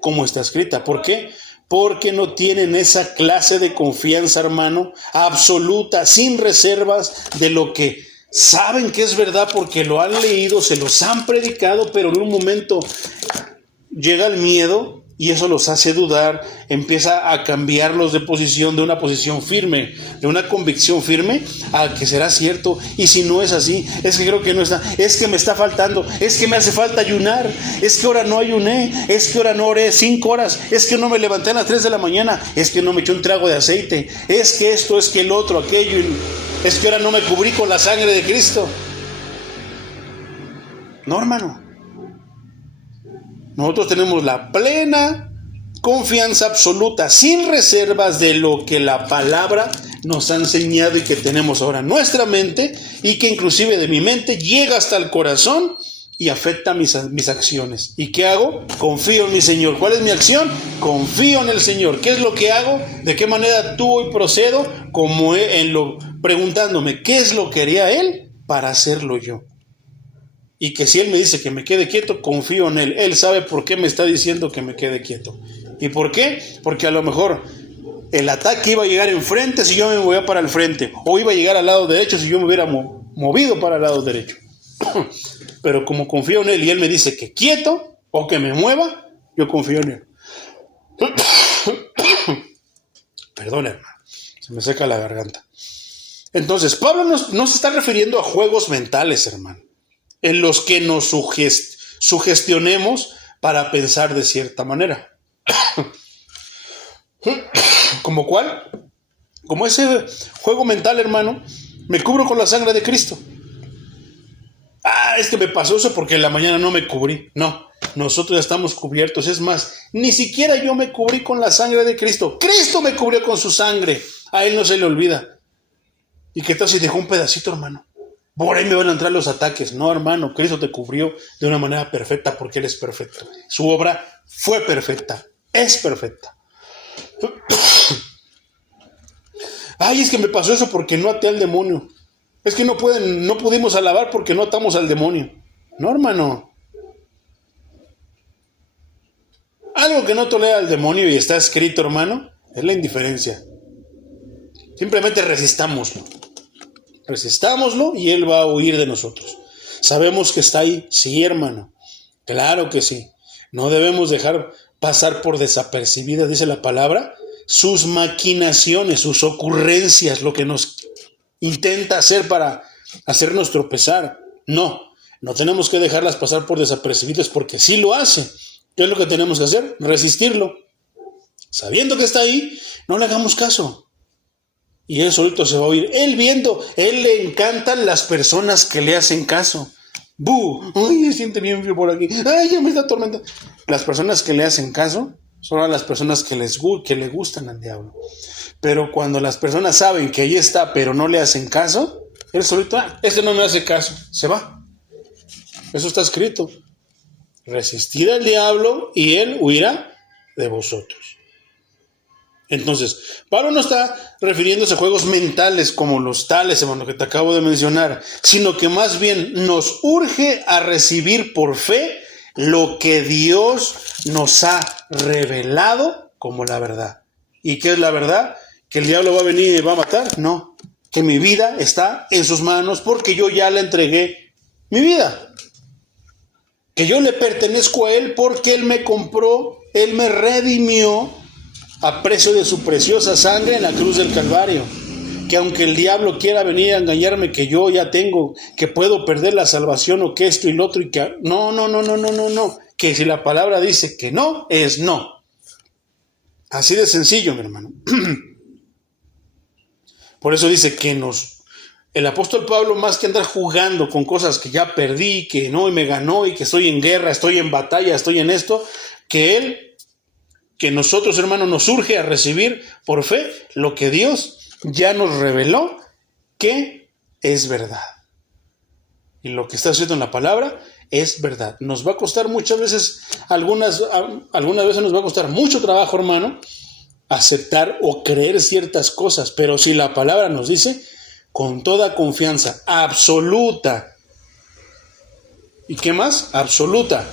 como está escrita. ¿Por qué? porque no tienen esa clase de confianza, hermano, absoluta, sin reservas de lo que saben que es verdad porque lo han leído, se los han predicado, pero en un momento llega el miedo y eso los hace dudar, empieza a cambiarlos de posición, de una posición firme, de una convicción firme, a que será cierto. Y si no es así, es que creo que no está, es que me está faltando, es que me hace falta ayunar, es que ahora no ayuné, es que ahora no oré 5 horas, es que no me levanté a las 3 de la mañana, es que no me eché un trago de aceite, es que esto, es que el otro, aquello, es que ahora no me cubrí con la sangre de Cristo. No, hermano. Nosotros tenemos la plena confianza absoluta, sin reservas de lo que la palabra nos ha enseñado y que tenemos ahora en nuestra mente y que inclusive de mi mente llega hasta el corazón y afecta mis acciones. ¿Y qué hago? Confío en mi Señor. ¿Cuál es mi acción? Confío en el Señor. ¿Qué es lo que hago? ¿De qué manera actúo y procedo? Preguntándome, ¿qué es lo que haría Él para hacerlo yo? Y que si Él me dice que me quede quieto, confío en Él. Él sabe por qué me está diciendo que me quede quieto. ¿Y por qué? Porque a lo mejor el ataque iba a llegar enfrente si yo me movía para el frente. O iba a llegar al lado derecho si yo me hubiera movido para el lado derecho. Pero como confío en Él y Él me dice que quieto o que me mueva, yo confío en Él. Perdón, hermano. Se me seca la garganta. Entonces, Pablo no se está refiriendo a juegos mentales, hermano, en los que nos sugestionemos para pensar de cierta manera. ¿Como cuál? Como ese juego mental, hermano, me cubro con la sangre de Cristo. Es que me pasó eso porque en la mañana no me cubrí. No, nosotros ya estamos cubiertos. Es más, ni siquiera yo me cubrí con la sangre de Cristo. Cristo me cubrió con su sangre. A Él no se le olvida. ¿Y qué tal si dejó un pedacito, hermano? Por ahí me van a entrar los ataques. No, hermano, Cristo te cubrió de una manera perfecta porque Él es perfecto. Su obra fue perfecta, es perfecta. Es que me pasó eso porque no até al demonio. Es que no pudimos alabar porque no atamos al demonio. No, hermano. Algo que no tolera al demonio y está escrito, hermano, es la indiferencia. Simplemente resistámoslo. Resistámoslo y Él va a huir de nosotros. ¿Sabemos que está ahí? Sí, hermano. Claro que sí. No debemos dejar pasar por desapercibidas, dice la palabra, sus maquinaciones, sus ocurrencias, lo que nos intenta hacer para hacernos tropezar. No tenemos que dejarlas pasar por desapercibidas porque sí lo hace. ¿Qué es lo que tenemos que hacer? Resistirlo. Sabiendo que está ahí, no le hagamos caso. Y Él solito se va a oír. Él viendo, Él le encantan las personas que le hacen caso. Se siente bien frío por aquí. Ya me está atormentando. Las personas que le hacen caso son a las personas que le gustan al diablo. Pero cuando las personas saben que ahí está, pero no le hacen caso, Él solito, este no me hace caso, se va. Eso está escrito. Resistid al diablo y Él huirá de vosotros. Entonces, Pablo no está refiriéndose a juegos mentales como los tales, hermano, que te acabo de mencionar, sino que más bien nos urge a recibir por fe lo que Dios nos ha revelado como la verdad. ¿Y qué es la verdad? ¿Que el diablo va a venir y me va a matar? No, que mi vida está en sus manos porque yo ya le entregué mi vida. Que yo le pertenezco a Él porque Él me compró, Él me redimió a precio de su preciosa sangre en la cruz del Calvario. Que aunque el diablo quiera venir a engañarme que yo ya tengo, que puedo perder la salvación o que esto y lo otro y que... No. Que si la palabra dice que no, es no. Así de sencillo, mi hermano. Por eso dice que el apóstol Pablo, más que andar jugando con cosas que ya perdí, que no y me ganó y que estoy en guerra, estoy en batalla, estoy en esto, que nosotros, hermanos, nos urge a recibir por fe lo que Dios ya nos reveló que es verdad. Y lo que está escrito en la palabra es verdad. Nos va a costar muchas veces, algunas veces nos va a costar mucho trabajo, hermano, aceptar o creer ciertas cosas, pero si la palabra nos dice, con toda confianza, absoluta. ¿Y qué más? Absoluta.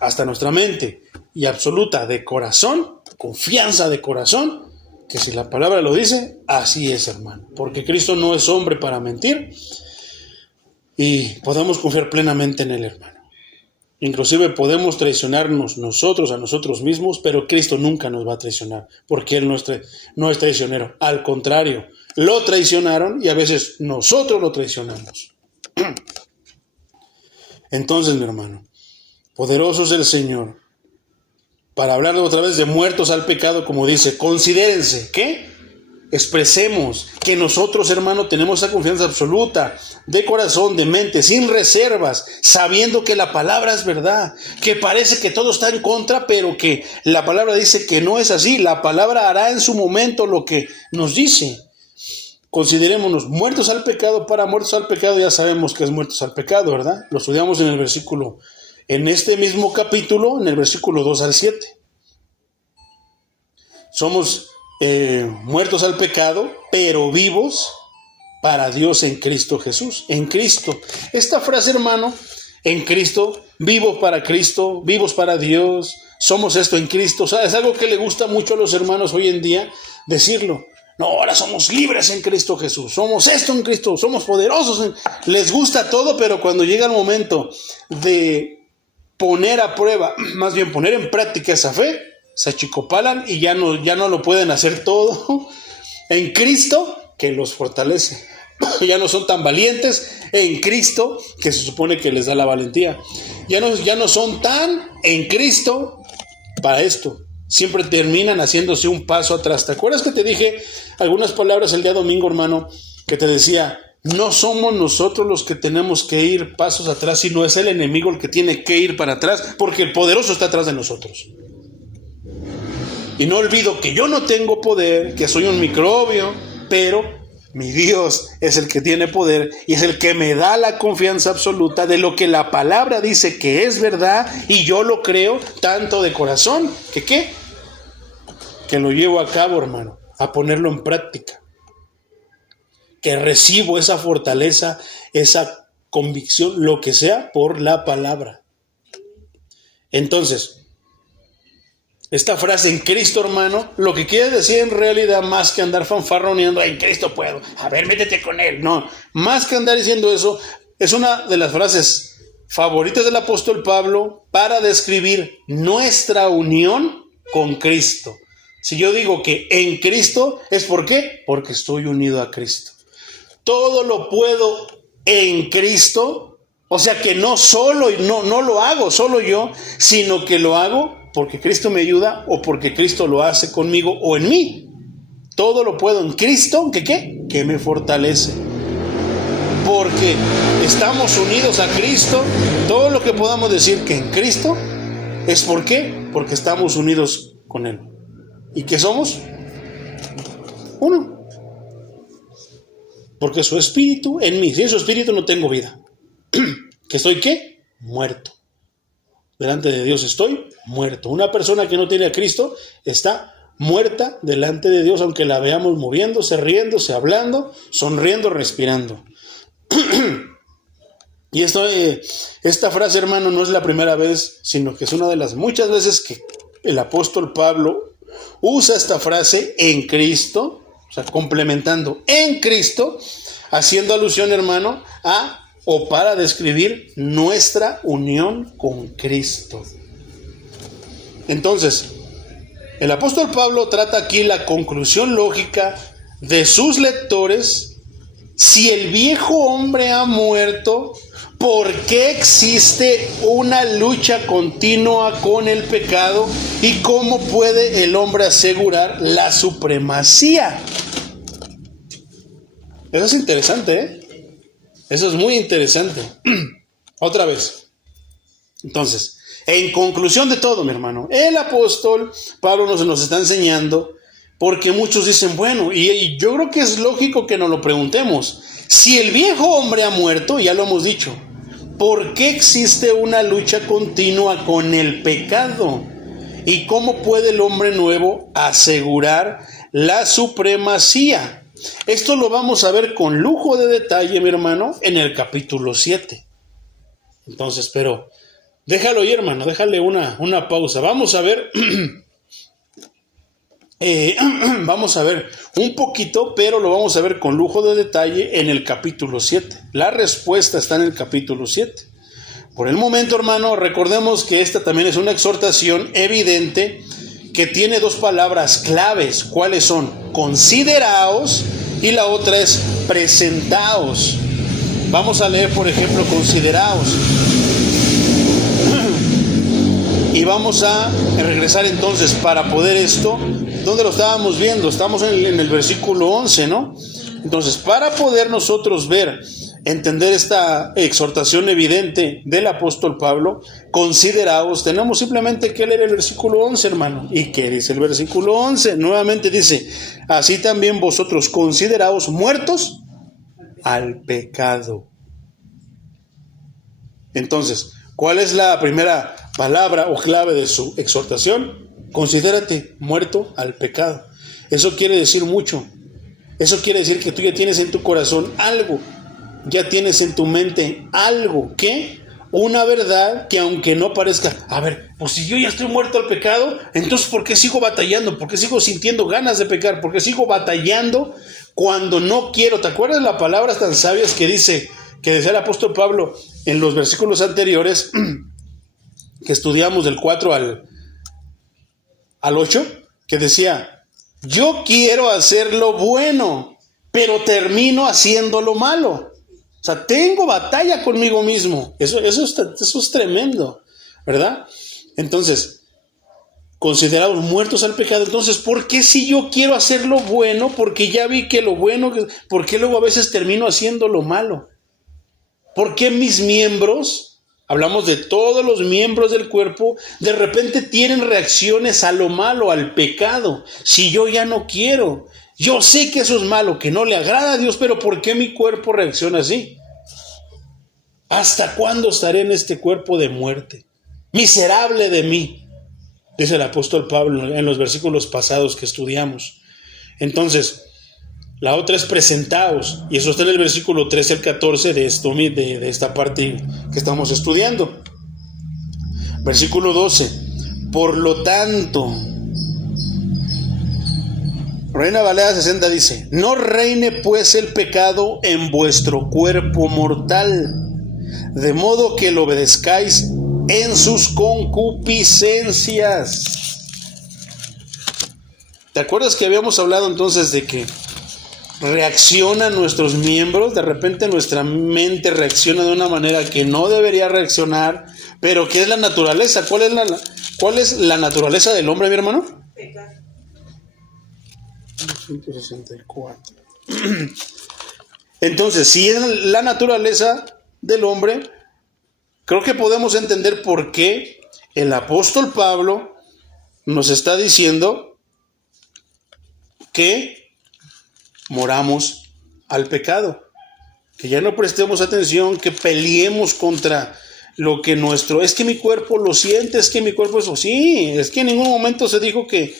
Hasta nuestra mente. Y absoluta de corazón, confianza de corazón, que si la palabra lo dice, así es, hermano. Porque Cristo no es hombre para mentir y podemos confiar plenamente en él, hermano. Inclusive podemos traicionarnos nosotros a nosotros mismos, pero Cristo nunca nos va a traicionar, porque él no es traicionero. Al contrario, lo traicionaron y a veces nosotros lo traicionamos. Entonces, mi hermano, poderoso es el Señor para hablar otra vez de muertos al pecado, como dice, considérense, ¿qué? Expresemos que nosotros, hermano, tenemos esa confianza absoluta, de corazón, de mente, sin reservas, sabiendo que la palabra es verdad, que parece que todo está en contra, pero que la palabra dice que no es así. La palabra hará en su momento lo que nos dice. Considerémonos muertos al pecado. Para muertos al pecado ya sabemos que es muertos al pecado, ¿verdad? Lo estudiamos en el versículo, en este mismo capítulo, en el versículo 2 al 7. Somos muertos al pecado, pero vivos para Dios en Cristo Jesús. En Cristo. Esta frase, hermano, en Cristo, vivos para Dios, somos esto en Cristo. O sea, es algo que le gusta mucho a los hermanos hoy en día decirlo. No, ahora somos libres en Cristo Jesús, somos esto en Cristo, somos poderosos. Les gusta todo, pero cuando llega el momento de poner a prueba, más bien poner en práctica esa fe, se achicopalan y ya no lo pueden hacer todo en Cristo, que los fortalece. Ya no son tan valientes en Cristo, que se supone que les da la valentía. Ya no son tan en Cristo para esto. Siempre terminan haciéndose un paso atrás. ¿Te acuerdas que te dije algunas palabras el día domingo, hermano? Que te decía, no somos nosotros los que tenemos que ir pasos atrás, sino es el enemigo el que tiene que ir para atrás, porque el poderoso está atrás de nosotros. Y no olvido que yo no tengo poder, que soy un microbio, pero mi Dios es el que tiene poder y es el que me da la confianza absoluta de lo que la palabra dice que es verdad, y yo lo creo tanto de corazón que lo llevo a cabo, hermano, a ponerlo en práctica. Que recibo esa fortaleza, esa convicción, lo que sea, por la palabra. Entonces, esta frase en Cristo, hermano, lo que quiere decir en realidad, más que andar fanfarroneando, en Cristo puedo, a ver, métete con él. No, más que andar diciendo eso, es una de las frases favoritas del apóstol Pablo para describir nuestra unión con Cristo. Si yo digo que en Cristo, ¿es por qué? Porque estoy unido a Cristo. Todo lo puedo en Cristo, o sea que no lo hago solo yo, sino que lo hago porque Cristo me ayuda o porque Cristo lo hace conmigo o en mí. Todo lo puedo en Cristo, que me fortalece. Porque estamos unidos a Cristo. Todo lo que podamos decir que en Cristo es ¿por qué? Porque estamos unidos con Él. ¿Y qué somos? Uno. Porque su espíritu en mí. Sin su espíritu no tengo vida. ¿Que estoy qué? Muerto. Delante de Dios estoy muerto. Una persona que no tiene a Cristo está muerta delante de Dios, aunque la veamos moviéndose, riéndose, hablando, sonriendo, respirando. Y esta frase, hermano, no es la primera vez, sino que es una de las muchas veces que el apóstol Pablo usa esta frase en Cristo, o sea, complementando en Cristo, haciendo alusión, hermano, para describir nuestra unión con Cristo. Entonces, el apóstol Pablo trata aquí la conclusión lógica de sus lectores. Si el viejo hombre ha muerto, ¿por qué existe una lucha continua con el pecado? ¿Y cómo puede el hombre asegurar la supremacía? Eso es interesante, ¿eh? Eso es muy interesante. Otra vez. Entonces, en conclusión de todo, mi hermano, el apóstol Pablo nos está enseñando, porque muchos dicen, bueno, y yo creo que es lógico que nos lo preguntemos. Si el viejo hombre ha muerto, ya lo hemos dicho, ¿por qué existe una lucha continua con el pecado? ¿Y cómo puede el hombre nuevo asegurar la supremacía? Esto lo vamos a ver con lujo de detalle, mi hermano, en el capítulo 7. Entonces, pero déjalo ir, hermano, déjale una pausa. Vamos a ver vamos a ver un poquito, pero lo vamos a ver con lujo de detalle en el capítulo 7. La respuesta está en el capítulo 7. Por el momento, hermano, recordemos que esta también es una exhortación evidente que tiene dos palabras claves. ¿Cuáles son? Consideraos, y la otra es presentaos. Vamos a leer, por ejemplo, consideraos. Y vamos a regresar entonces para poder esto. ¿Dónde lo estábamos viendo? Estamos en el versículo 11, ¿no? Entonces, para poder nosotros ver, entender esta exhortación evidente del apóstol Pablo, consideraos, tenemos simplemente que leer el versículo 11, hermano. ¿Y qué dice el versículo 11? Nuevamente dice, así también vosotros consideraos muertos al pecado. Entonces, ¿cuál es la primera palabra o clave de su exhortación? Considérate muerto al pecado. Eso quiere decir mucho. Eso quiere decir que tú ya tienes en tu corazón algo, ya tienes en tu mente algo, ¿qué? Una verdad que aunque no parezca, a ver, pues si yo ya estoy muerto al pecado, entonces ¿por qué sigo batallando? ¿Por qué sigo sintiendo ganas de pecar? ¿Por qué sigo batallando cuando no quiero? ¿Te acuerdas de las palabras tan sabias que decía el apóstol Pablo en los versículos anteriores que estudiamos del 4 al 8? Que decía, yo quiero hacer lo bueno, pero termino haciendo lo malo. O sea, tengo batalla conmigo mismo. Eso es tremendo, ¿verdad? Entonces, considerados muertos al pecado. Entonces, ¿por qué si yo quiero hacer lo bueno? Porque ya vi que lo bueno, ¿por qué luego a veces termino haciendo lo malo? ¿Por qué mis miembros, hablamos de todos los miembros del cuerpo, de repente tienen reacciones a lo malo, al pecado? Si yo ya no quiero, yo sé que eso es malo, que no le agrada a Dios, pero ¿por qué mi cuerpo reacciona así? ¿Hasta cuándo estaré en este cuerpo de muerte? Miserable de mí, dice el apóstol Pablo en los versículos pasados que estudiamos. Entonces, la otra es presentaos, y eso está en el versículo 13 al 14 de esta parte que estamos estudiando. Versículo 12. Por lo tanto, Reina Valera 60 dice, no reine pues el pecado en vuestro cuerpo mortal, de modo que lo obedezcáis en sus concupiscencias. ¿Te acuerdas que habíamos hablado entonces de que reaccionan nuestros miembros? De repente nuestra mente reacciona de una manera que no debería reaccionar, pero ¿qué es la naturaleza? ¿Cuál es la naturaleza del hombre, mi hermano? Pecar. 164. Entonces, si es la naturaleza del hombre, creo que podemos entender por qué el apóstol Pablo nos está diciendo que moramos al pecado, que ya no prestemos atención, que peleemos contra lo que es que mi cuerpo lo siente, es que mi cuerpo es sí, es que en ningún momento se dijo que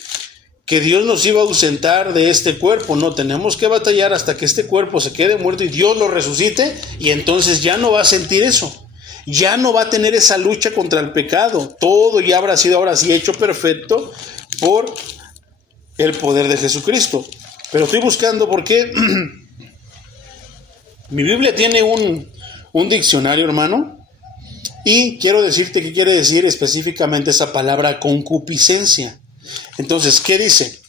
Dios nos iba a ausentar de este cuerpo. No, tenemos que batallar hasta que este cuerpo se quede muerto y Dios lo resucite, y entonces ya no va a sentir eso, ya no va a tener esa lucha contra el pecado. Todo ya habrá sido ahora sí hecho perfecto por el poder de Jesucristo. Pero estoy buscando porque mi Biblia tiene un diccionario, hermano, y quiero decirte qué quiere decir específicamente esa palabra concupiscencia. Entonces, ¿qué dice?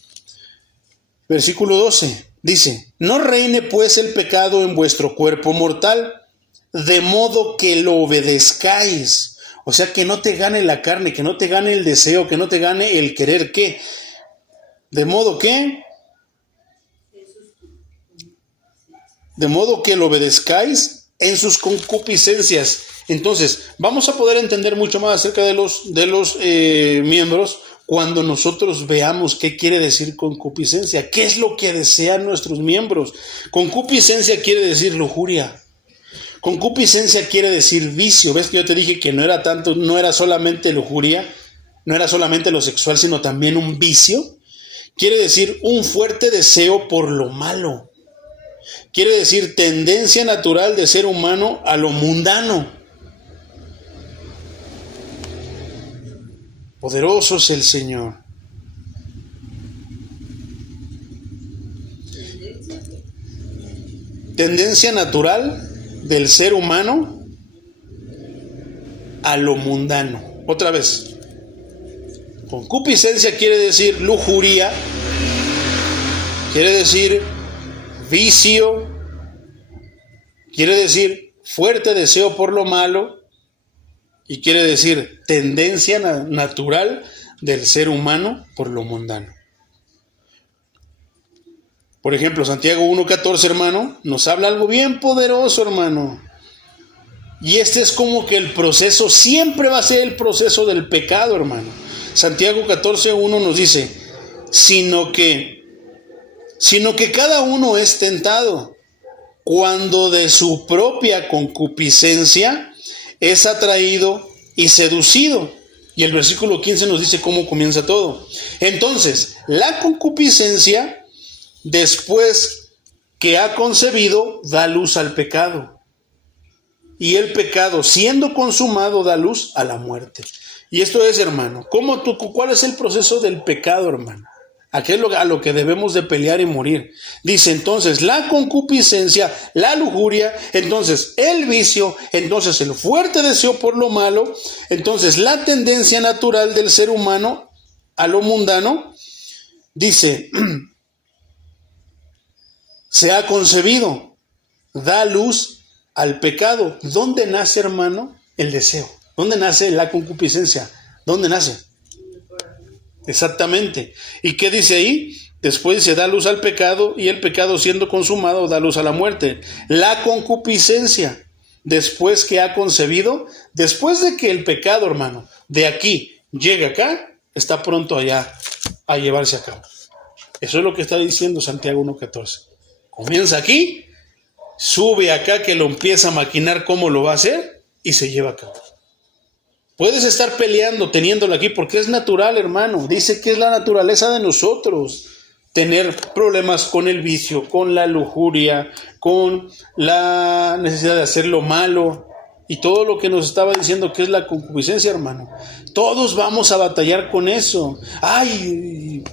Versículo 12 dice, no reine pues el pecado en vuestro cuerpo mortal, de modo que lo obedezcáis. O sea, que no te gane la carne, que no te gane el deseo, que no te gane el querer. ¿Qué? De modo que lo obedezcáis en sus concupiscencias. Entonces, vamos a poder entender mucho más acerca de los miembros cuando nosotros veamos qué quiere decir concupiscencia, qué es lo que desean nuestros miembros. Concupiscencia quiere decir lujuria. Concupiscencia quiere decir vicio. ¿Ves que yo te dije que no era solamente lujuria, no era solamente lo sexual, sino también un vicio? Quiere decir un fuerte deseo por lo malo. Quiere decir tendencia natural de ser humano a lo mundano. Poderoso es el Señor. tendencia natural del ser humano a lo mundano. Otra vez, concupiscencia quiere decir lujuria, quiere decir vicio, quiere decir fuerte deseo por lo malo y quiere decir tendencia natural del ser humano por lo mundano. Por ejemplo, Santiago 1:14, hermano, nos habla algo bien poderoso, hermano. Y este es como que el proceso, siempre va a ser el proceso del pecado, hermano. Santiago 14:1 nos dice, sino que cada uno es tentado cuando de su propia concupiscencia es atraído y seducido. Y el versículo 15 nos dice cómo comienza todo. Entonces, la concupiscencia, después que ha concebido, da luz al pecado. Y el pecado, siendo consumado, da luz a la muerte. Y esto es, hermano, ¿cuál es el proceso del pecado, hermano? A lo que debemos de pelear y morir. Dice entonces la concupiscencia, la lujuria, entonces el vicio, entonces el fuerte deseo por lo malo, entonces la tendencia natural del ser humano a lo mundano, dice, se ha concebido, da luz al pecado. ¿Dónde nace, hermano, el deseo? ¿Dónde nace la concupiscencia? ¿Dónde nace? Exactamente. ¿Y qué dice ahí? Después dice, da luz al pecado, y el pecado siendo consumado da luz a la muerte. La concupiscencia, después que ha concebido, después de que el pecado, hermano, de aquí llega acá, está pronto allá a llevarse a cabo. Eso es lo que está diciendo Santiago 1:14. Comienza aquí, sube acá, que lo empieza a maquinar cómo lo va a hacer y se lleva a cabo. Puedes estar peleando, teniéndolo aquí, porque es natural, hermano. Dice que es la naturaleza de nosotros tener problemas con el vicio, con la lujuria, con la necesidad de hacer lo malo y todo lo que nos estaba diciendo que es la concupiscencia, hermano. Todos vamos a batallar con eso. Ay,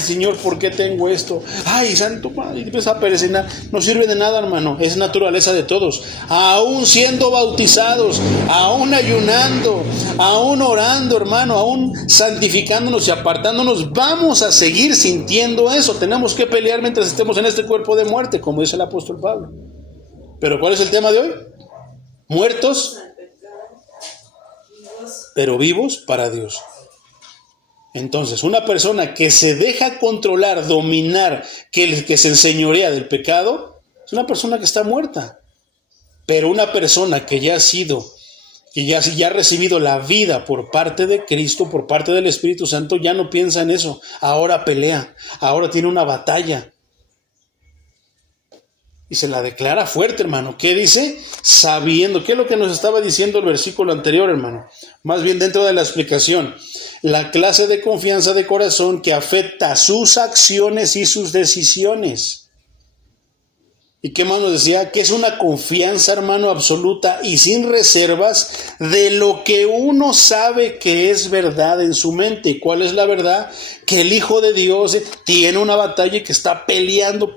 Señor, ¿por qué tengo esto? Ay, Santo Padre, y empieza a peregrinar. No sirve de nada, hermano. Es naturaleza de todos. Aún siendo bautizados, aún ayunando, aún orando, hermano, aún santificándonos y apartándonos, vamos a seguir sintiendo eso. Tenemos que pelear mientras estemos en este cuerpo de muerte, como dice el apóstol Pablo. Pero ¿cuál es el tema de hoy? Muertos, pero vivos para Dios. Entonces, una persona que se deja controlar, dominar, que se enseñorea del pecado, es una persona que está muerta. Pero una persona que ya ha recibido la vida por parte de Cristo, por parte del Espíritu Santo, ya no piensa en eso. Ahora pelea, ahora tiene una batalla. Y se la declara fuerte, hermano. ¿Qué dice? Sabiendo. ¿Qué es lo que nos estaba diciendo el versículo anterior, hermano? Más bien dentro de la explicación. La clase de confianza de corazón que afecta sus acciones y sus decisiones. ¿Y qué más nos decía? Que es una confianza, hermano, absoluta y sin reservas de lo que uno sabe que es verdad en su mente. ¿Y cuál es la verdad? Que el Hijo de Dios tiene una batalla y que está peleando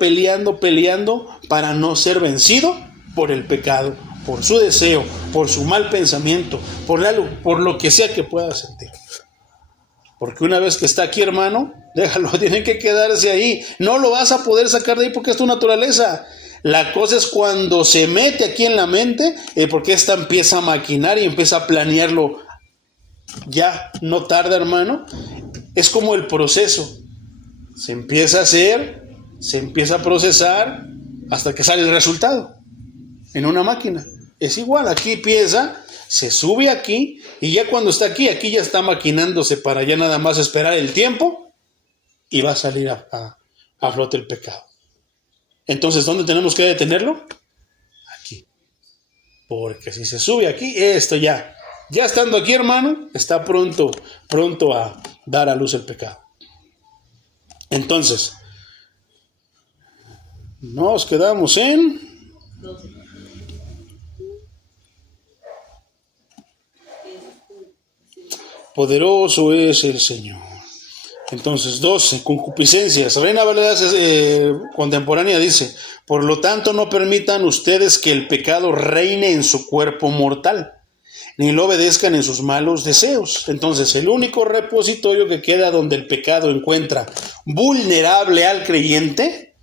para no ser vencido por el pecado, por su deseo, por su mal pensamiento, por lo que sea que pueda sentir. Porque una vez que está aquí, hermano, déjalo, tiene que quedarse ahí. No lo vas a poder sacar de ahí porque es tu naturaleza. La cosa es cuando se mete aquí en la mente, porque esta empieza a maquinar y empieza a planearlo. Ya no tarda, hermano. Es como el proceso. Se empieza a hacer, se empieza a procesar hasta que sale el resultado en una máquina. Es igual, aquí empieza, se sube aquí y ya cuando está aquí ya está maquinándose para ya nada más esperar el tiempo y va a salir a flote el pecado. Entonces, ¿dónde tenemos que detenerlo? Aquí. Porque si se sube aquí, esto ya estando aquí, hermano, está pronto a dar a luz el pecado. Entonces, nos quedamos en 12. Poderoso es el Señor. Entonces, 12, concupiscencias. Reina Valera contemporánea dice, por lo tanto no permitan ustedes que el pecado reine en su cuerpo mortal, ni lo obedezcan en sus malos deseos. Entonces, el único repositorio que queda donde el pecado encuentra vulnerable al creyente,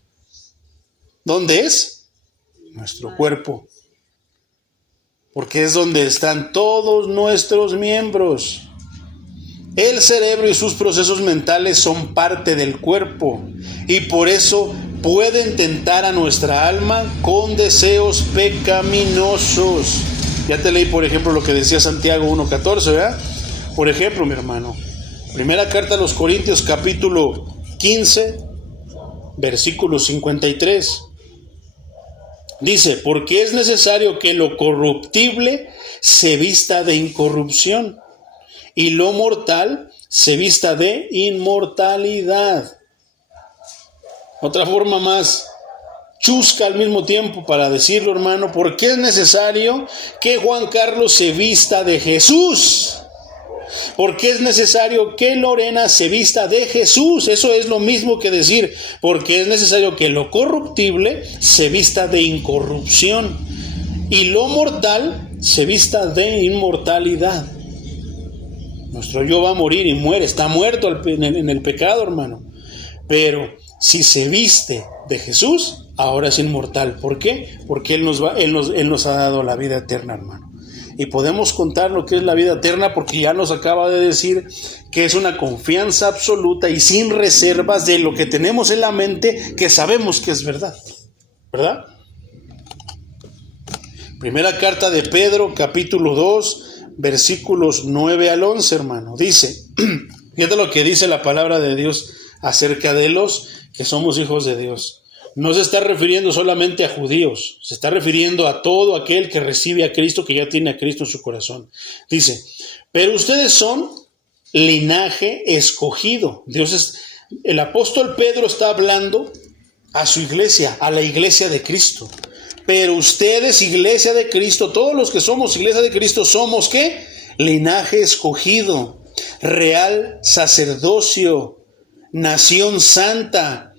¿dónde es? Nuestro cuerpo. Porque es donde están todos nuestros miembros. El cerebro y sus procesos mentales son parte del cuerpo y por eso pueden tentar a nuestra alma con deseos pecaminosos. Ya te leí, por ejemplo, lo que decía Santiago 1:14, ¿verdad? Por ejemplo, mi hermano, primera carta a los Corintios, capítulo 15, versículo 53. Dice, porque es necesario que lo corruptible se vista de incorrupción y lo mortal se vista de inmortalidad. Otra forma más chusca al mismo tiempo para decirlo, hermano, porque es necesario que Juan Carlos se vista de Jesús. Porque es necesario que Lorena se vista de Jesús. Eso es lo mismo que decir, porque es necesario que lo corruptible se vista de incorrupción y lo mortal se vista de inmortalidad. Nuestro yo va a morir y muere, está muerto en el pecado, hermano. Pero si se viste de Jesús, ahora es inmortal. ¿Por qué? Porque Él nos ha dado la vida eterna, hermano. Y podemos contar lo que es la vida eterna porque ya nos acaba de decir que es una confianza absoluta y sin reservas de lo que tenemos en la mente, que sabemos que es verdad. ¿Verdad? Primera carta de Pedro, capítulo 2, versículos 9 al 11, hermano. Dice, fíjate lo que dice la palabra de Dios acerca de los que somos hijos de Dios. No se está refiriendo solamente a judíos, se está refiriendo a todo aquel que recibe a Cristo, que ya tiene a Cristo en su corazón. Dice, pero ustedes son linaje escogido. El apóstol Pedro está hablando a su iglesia, a la iglesia de Cristo. Pero ustedes, iglesia de Cristo, todos los que somos iglesia de Cristo, somos ¿qué? Linaje escogido, real sacerdocio, nación santa,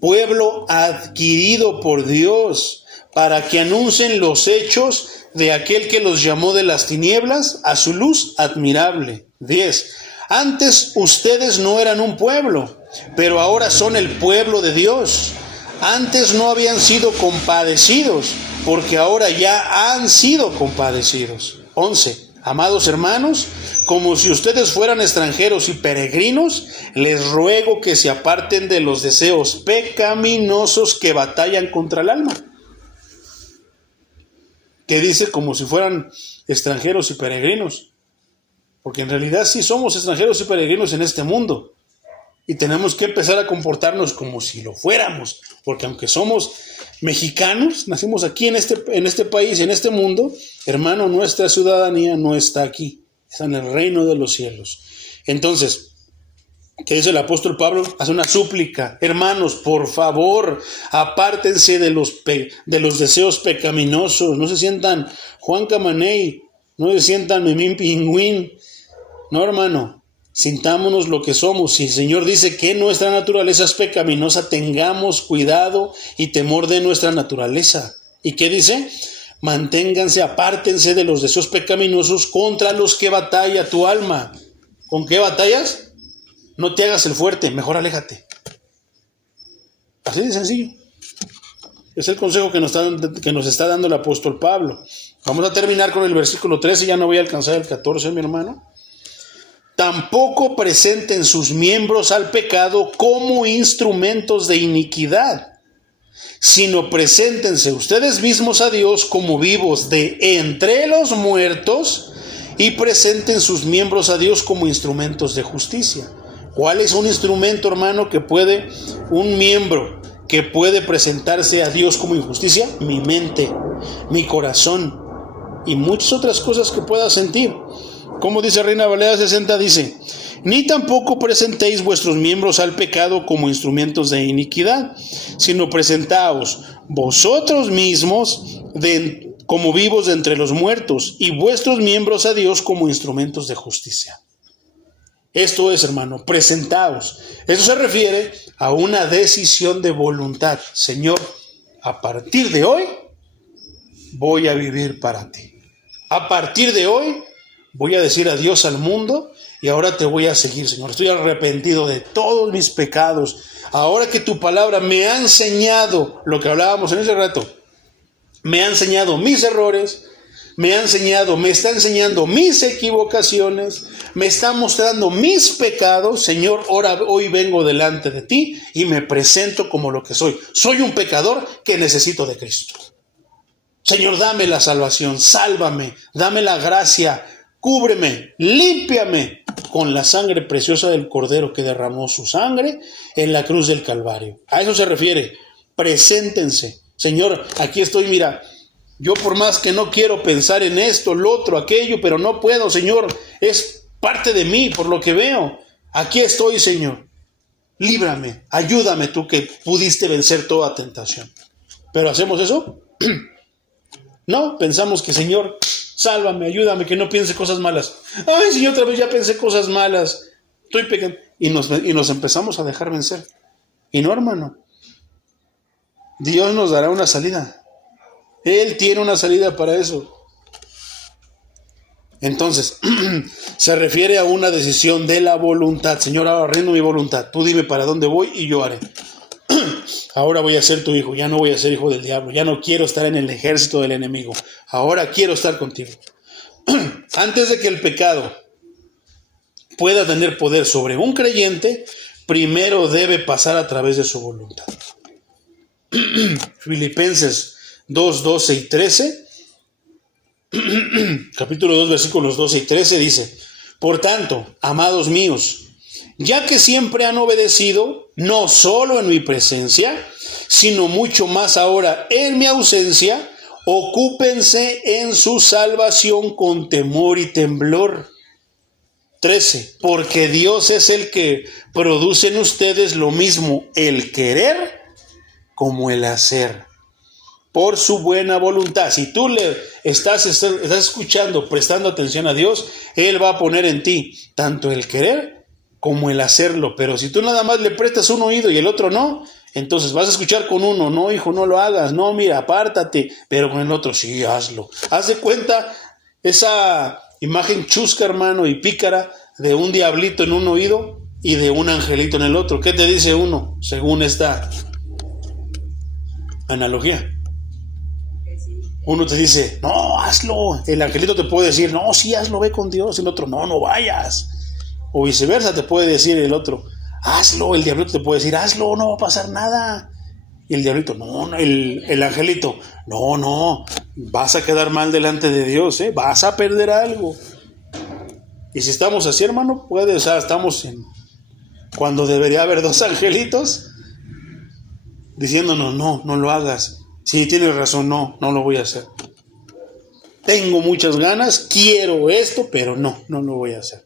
pueblo adquirido por Dios, para que anuncien los hechos de aquel que los llamó de las tinieblas a su luz admirable. 10. Antes ustedes no eran un pueblo, pero ahora son el pueblo de Dios. Antes no habían sido compadecidos, porque ahora ya han sido compadecidos. 11. Amados hermanos, como si ustedes fueran extranjeros y peregrinos, les ruego que se aparten de los deseos pecaminosos que batallan contra el alma. ¿Qué dice? Como si fueran extranjeros y peregrinos. Porque en realidad sí somos extranjeros y peregrinos en este mundo. Y tenemos que empezar a comportarnos como si lo fuéramos. Porque aunque somos mexicanos, nacimos aquí en este país, en este mundo, hermano, nuestra ciudadanía no está aquí. Está en el reino de los cielos. Entonces, ¿qué dice el apóstol Pablo? Hace una súplica. Hermanos, por favor, apártense de los deseos pecaminosos. No se sientan Juan Camaney, no se sientan Memín Pingüín. No, hermano. Sintámonos lo que somos. Si el Señor dice que nuestra naturaleza es pecaminosa, tengamos cuidado y temor de nuestra naturaleza. ¿Y qué dice? Manténganse, apártense de los deseos pecaminosos contra los que batalla tu alma. ¿Con qué batallas? No te hagas el fuerte, mejor aléjate. Así de sencillo. Es el consejo que nos está dando el apóstol Pablo. Vamos a terminar con el versículo 13, ya no voy a alcanzar el 14, mi hermano. Tampoco presenten sus miembros al pecado como instrumentos de iniquidad, sino preséntense ustedes mismos a Dios como vivos de entre los muertos y presenten sus miembros a Dios como instrumentos de justicia. ¿Cuál es un instrumento, hermano, un miembro que puede presentarse a Dios como injusticia? Mi mente, mi corazón y muchas otras cosas que pueda sentir. Como dice Reina Valera 60, dice, ni tampoco presentéis vuestros miembros al pecado como instrumentos de iniquidad, sino presentaos vosotros mismos como vivos de entre los muertos y vuestros miembros a Dios como instrumentos de justicia. Esto es, hermano, presentaos. Eso se refiere a una decisión de voluntad. Señor, a partir de hoy voy a vivir para ti. A partir de hoy voy a decir adiós al mundo y ahora te voy a seguir, Señor. Estoy arrepentido de todos mis pecados. Ahora que tu palabra me ha enseñado lo que hablábamos en ese rato, me ha enseñado mis errores, me está enseñando mis equivocaciones, me está mostrando mis pecados. Señor, hoy vengo delante de ti y me presento como lo que soy. Soy un pecador que necesito de Cristo. Señor, dame la salvación, sálvame, dame la gracia, cúbreme, límpiame con la sangre preciosa del Cordero que derramó su sangre en la cruz del Calvario. A eso se refiere. Preséntense. Señor, aquí estoy, mira. Yo por más que no quiero pensar en esto, lo otro, aquello, pero no puedo, Señor. Es parte de mí por lo que veo. Aquí estoy, Señor. Líbrame, ayúdame tú que pudiste vencer toda tentación. ¿Pero hacemos eso? No, pensamos que, Señor, sálvame, ayúdame, que no piense cosas malas. Ay, Señor, otra vez ya pensé cosas malas. Estoy pecando. Y nos empezamos a dejar vencer. Y no, hermano. Dios nos dará una salida. Él tiene una salida para eso. Entonces, se refiere a una decisión de la voluntad. Señor, ahora rindo mi voluntad. Tú dime para dónde voy y yo haré. Ahora voy a ser tu hijo. Ya no voy a ser hijo del diablo. Ya no quiero estar en el ejército del enemigo. Ahora quiero estar contigo. Antes de que el pecado pueda tener poder sobre un creyente, primero debe pasar a través de su voluntad. Filipenses 2, 12 y 13, capítulo 2, versículos 12 y 13 dice: por tanto, amados míos, ya que siempre han obedecido, no solo en mi presencia, sino mucho más ahora en mi ausencia, ocúpense en su salvación con temor y temblor. 13, porque Dios es el que produce en ustedes lo mismo el querer como el hacer, por su buena voluntad. Si tú le estás escuchando, prestando atención a Dios, Él va a poner en ti tanto el querer como el hacerlo. Pero si tú nada más le prestas un oído y el otro no, entonces vas a escuchar con uno: no, hijo, no lo hagas, no, mira, apártate. Pero con el otro: sí, hazlo. Haz de cuenta esa imagen chusca, hermano, y pícara de un diablito en un oído y de un angelito en el otro. ¿Qué te dice uno según esta analogía? Uno te dice: no, hazlo. El angelito te puede decir: no, sí, hazlo, ve con Dios. El otro: no, no vayas. O viceversa, te puede decir el otro: hazlo. El diablito te puede decir: hazlo, no va a pasar nada. Y el diablito: no, el angelito: no, vas a quedar mal delante de Dios, vas a perder algo. Y si estamos así, hermano, estamos cuando debería haber dos angelitos diciéndonos: no lo hagas. Sí, tienes razón, no lo voy a hacer. Tengo muchas ganas, quiero esto, pero no lo voy a hacer.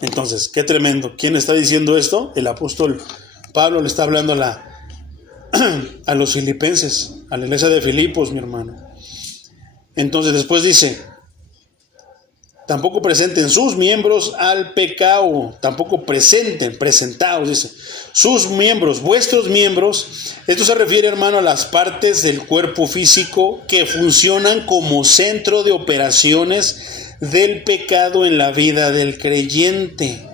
Entonces, qué tremendo. ¿Quién está diciendo esto? El apóstol Pablo le está hablando a los filipenses, a la iglesia de Filipos, mi hermano. Entonces después dice: tampoco presenten sus miembros al pecado, tampoco presentaos, dice, sus miembros, vuestros miembros. Esto se refiere, hermano, a las partes del cuerpo físico que funcionan como centro de operaciones del pecado en la vida del creyente.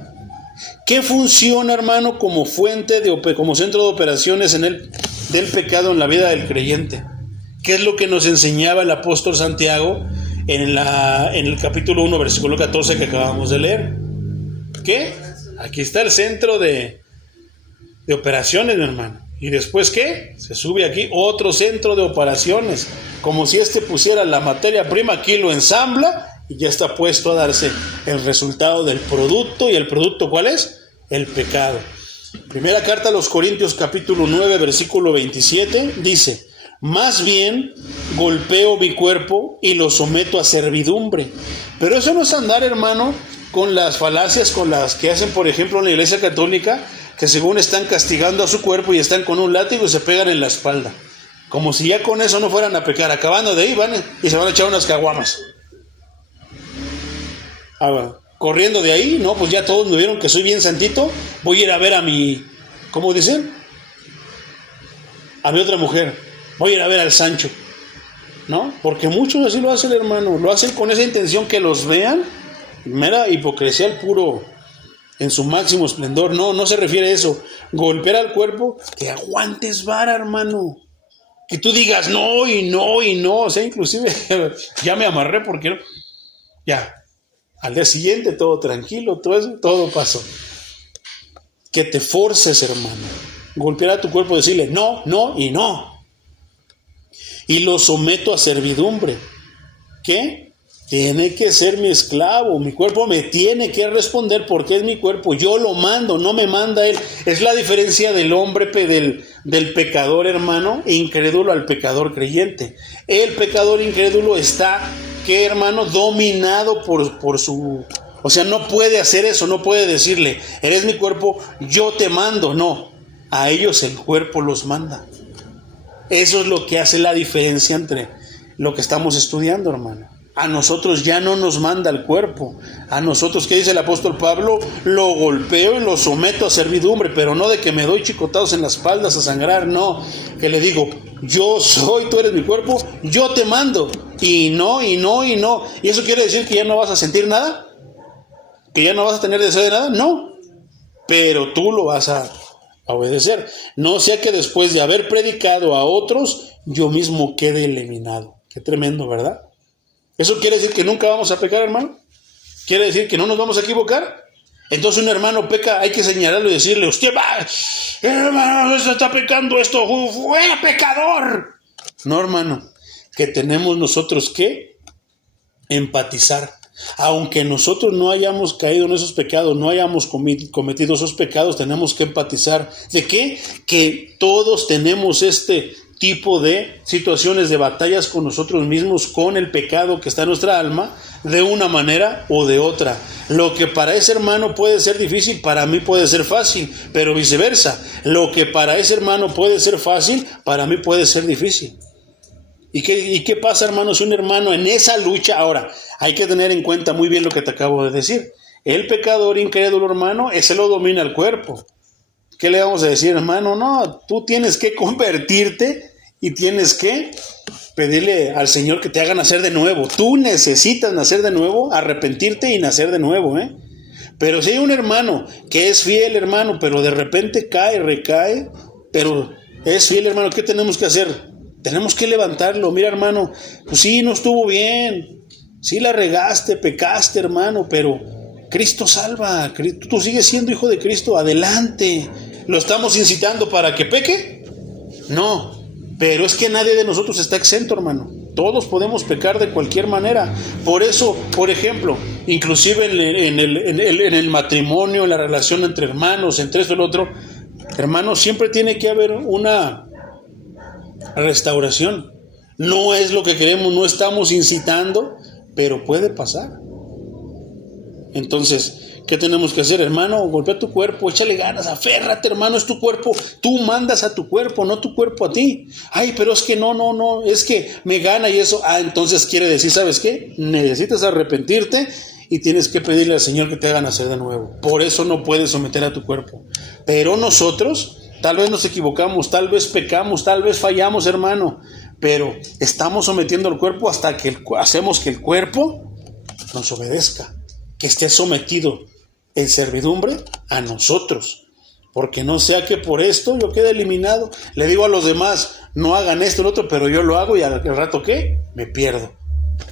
¿Qué funciona, hermano, como como centro de operaciones del pecado en la vida del creyente? ¿Qué es lo que nos enseñaba el apóstol Santiago en el capítulo 1, versículo 14 que acabamos de leer? ¿Qué? Aquí está el centro de operaciones, mi hermano. ¿Y después qué? Se sube aquí otro centro de operaciones. Como si pusiera la materia prima, aquí lo ensambla y ya está puesto a darse el resultado del producto. ¿Y el producto cuál es? El pecado. Primera carta a los Corintios, capítulo 9, versículo 27, dice: más bien golpeo mi cuerpo y lo someto a servidumbre. Pero eso no es andar, hermano, con las falacias con las que hacen, por ejemplo, en la iglesia católica, que según están castigando a su cuerpo y están con un látigo y se pegan en la espalda, como si ya con eso no fueran a pecar. Acabando de ahí van y se van a echar unas caguamas. corriendo de ahí, no, pues ya todos me vieron que soy bien santito, voy a ir a ver a mi, ¿cómo dicen? A mi otra mujer, voy a ir a ver al Sancho, ¿no? Porque muchos así lo hacen, hermano, lo hacen con esa intención que los vean, mera hipocresía al puro, en su máximo esplendor. No se refiere a eso. Golpear al cuerpo, que aguantes vara, hermano. Que tú digas no y no y no. O sea, inclusive ya me amarré porque no. Ya. Al día siguiente todo tranquilo, todo eso, todo pasó. Que te forces, hermano. Golpear a tu cuerpo, decirle no, no y no. Y lo someto a servidumbre. ¿Qué? Tiene que ser mi esclavo, mi cuerpo me tiene que responder porque es mi cuerpo, yo lo mando, no me manda él. Es la diferencia del hombre, del pecador, hermano, incrédulo al pecador creyente. El pecador incrédulo está, ¿qué, hermano? Dominado por su... O sea, no puede hacer eso, no puede decirle, eres mi cuerpo, yo te mando. No, a ellos el cuerpo los manda. Eso es lo que hace la diferencia entre lo que estamos estudiando, hermano. A nosotros ya no nos manda el cuerpo. A nosotros, ¿qué dice el apóstol Pablo? Lo golpeo y lo someto a servidumbre, pero no de que me doy chicotados en las espaldas a sangrar, no. Que le digo, yo soy, tú eres mi cuerpo, yo te mando. Y no, y no, y no. ¿Y eso quiere decir que ya no vas a sentir nada? ¿Que ya no vas a tener deseo de nada? No. Pero tú lo vas a obedecer. No sea que después de haber predicado a otros, yo mismo quede eliminado. Qué tremendo, ¿verdad? ¿Eso quiere decir que nunca vamos a pecar, hermano? ¿Quiere decir que no nos vamos a equivocar? Entonces un hermano peca, hay que señalarlo y decirle, usted va, hermano, usted está pecando esto, fue pecador. No, hermano, que tenemos nosotros que empatizar. Aunque nosotros no hayamos caído en esos pecados, no hayamos cometido esos pecados, tenemos que empatizar. ¿De qué? Que todos tenemos este tipo de situaciones, de batallas con nosotros mismos, con el pecado que está en nuestra alma, de una manera o de otra. Lo que para ese hermano puede ser difícil, para mí puede ser fácil, pero viceversa. Lo que para ese hermano puede ser fácil, para mí puede ser difícil. ¿Y qué pasa, hermano? Si un hermano en esa lucha, ahora, hay que tener en cuenta muy bien lo que te acabo de decir. El pecador incrédulo, hermano, ese lo domina el cuerpo. ¿Qué le vamos a decir, hermano? No, tú tienes que convertirte y tienes que pedirle al Señor que te haga nacer de nuevo. Tú necesitas nacer de nuevo, arrepentirte y nacer de nuevo, ¿eh? Pero si hay un hermano que es fiel, hermano, pero de repente cae, recae, pero es fiel, hermano, ¿qué tenemos que hacer? Tenemos que levantarlo. Mira, hermano, pues sí, no estuvo bien, sí la regaste, pecaste, hermano, pero Cristo salva, tú sigues siendo hijo de Cristo, adelante. ¿Lo estamos incitando para que peque? No, pero es que nadie de nosotros está exento, hermano. Todos podemos pecar de cualquier manera. Por eso, por ejemplo, inclusive en el matrimonio, en la relación entre hermanos, entre esto y lo otro, hermanos, siempre tiene que haber una restauración. No es lo que queremos, no estamos incitando, pero puede pasar. Entonces, ¿qué tenemos que hacer, hermano? Golpea tu cuerpo, échale ganas, aférrate, hermano, es tu cuerpo. Tú mandas a tu cuerpo, no tu cuerpo a ti. Ay, pero es que no, es que me gana y eso. Entonces quiere decir, ¿sabes qué? Necesitas arrepentirte y tienes que pedirle al Señor que te haga nacer de nuevo. Por eso no puedes someter a tu cuerpo. Pero nosotros, tal vez nos equivocamos, tal vez pecamos, tal vez fallamos, hermano, pero estamos sometiendo al cuerpo hasta que hacemos que el cuerpo nos obedezca, que esté sometido en servidumbre a nosotros, porque no sea que por esto yo quede eliminado. Le digo a los demás, no hagan esto o lo otro, pero yo lo hago y al rato, ¿qué? Me pierdo.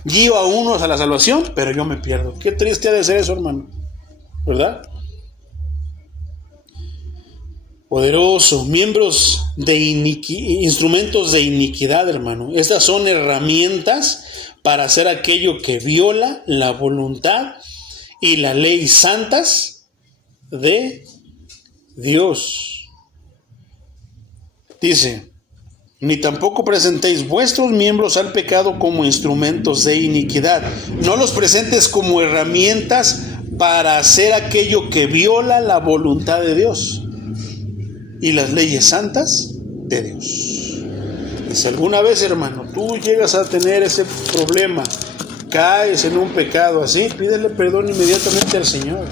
Guío a unos a la salvación, pero yo me pierdo. Qué triste ha de ser eso, hermano, ¿verdad? Poderoso, miembros de instrumentos de iniquidad, hermano. Estas son herramientas para hacer aquello que viola la voluntad y la ley santas de Dios. Dice, ni tampoco presentéis vuestros miembros al pecado como instrumentos de iniquidad. No los presentes como herramientas para hacer aquello que viola la voluntad de Dios y las leyes santas de Dios. Si alguna vez, hermano, tú llegas a tener ese problema, caes en un pecado así, pídele perdón inmediatamente al Señor.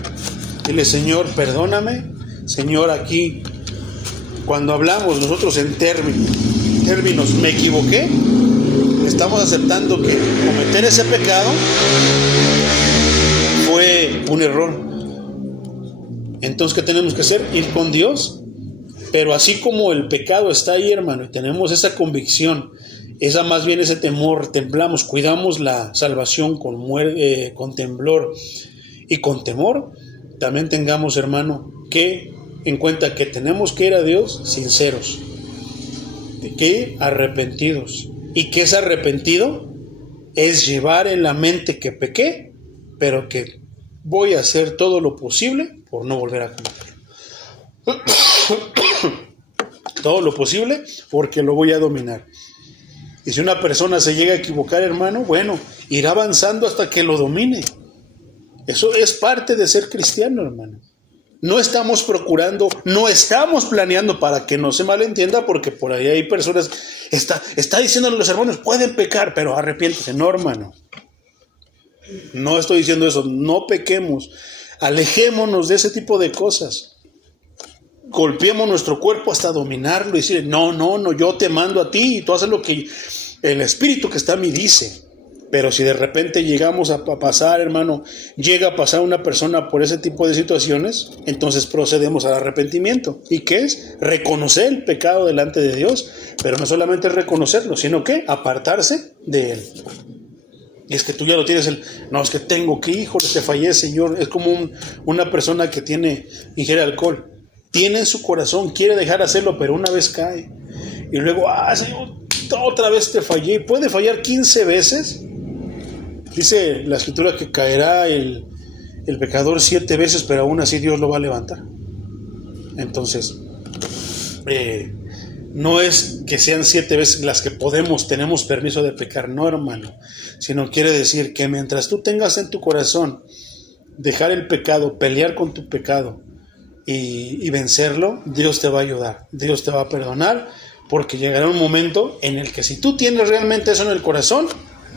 Dile, Señor, perdóname. Señor, aquí, cuando hablamos nosotros en términos, me equivoqué, estamos aceptando que cometer ese pecado fue un error. Entonces, ¿qué tenemos que hacer? Ir con Dios. Pero así como el pecado está ahí, hermano, y tenemos esa convicción, más bien ese temor, temblamos, cuidamos la salvación con temblor y con temor, también tengamos, hermano, que en cuenta que tenemos que ir a Dios sinceros, de que ir arrepentidos, y que es arrepentido es llevar en la mente que pequé, pero que voy a hacer todo lo posible por no volver a cometerlo. Todo lo posible porque lo voy a dominar. Y si una persona se llega a equivocar, hermano, bueno, irá avanzando hasta que lo domine. Eso es parte de ser cristiano, hermano. No estamos procurando, no estamos planeando, para que no se malentienda, porque por ahí hay personas, está diciéndole a los hermanos, pueden pecar, pero arrepiéntese. No, hermano. No estoy diciendo eso, no pequemos. Alejémonos de ese tipo de cosas. Golpeemos nuestro cuerpo hasta dominarlo y decir, no, yo te mando a ti y tú haces lo que el Espíritu que está en mí dice. Pero si de repente llegamos a pasar, hermano, llega a pasar una persona por ese tipo de situaciones, entonces procedemos al arrepentimiento. ¿Y qué es? Reconocer el pecado delante de Dios, pero no solamente reconocerlo, sino que apartarse de él. Y es que tú ya lo tienes, no, es que tengo que, híjole, te fallé, Señor. Es como una persona que ingiere alcohol. Tiene en su corazón, quiere dejar de hacerlo, pero una vez cae. Y luego, Señor, otra vez te fallé. Puede fallar 15 veces. Dice la Escritura que caerá el pecador 7 veces, pero aún así Dios lo va a levantar. Entonces, no es que sean 7 veces las que tenemos permiso de pecar, no, hermano. Sino quiere decir que mientras tú tengas en tu corazón dejar el pecado, pelear con tu pecado, y vencerlo, Dios te va a ayudar, Dios te va a perdonar, porque llegará un momento en el que si tú tienes realmente eso en el corazón,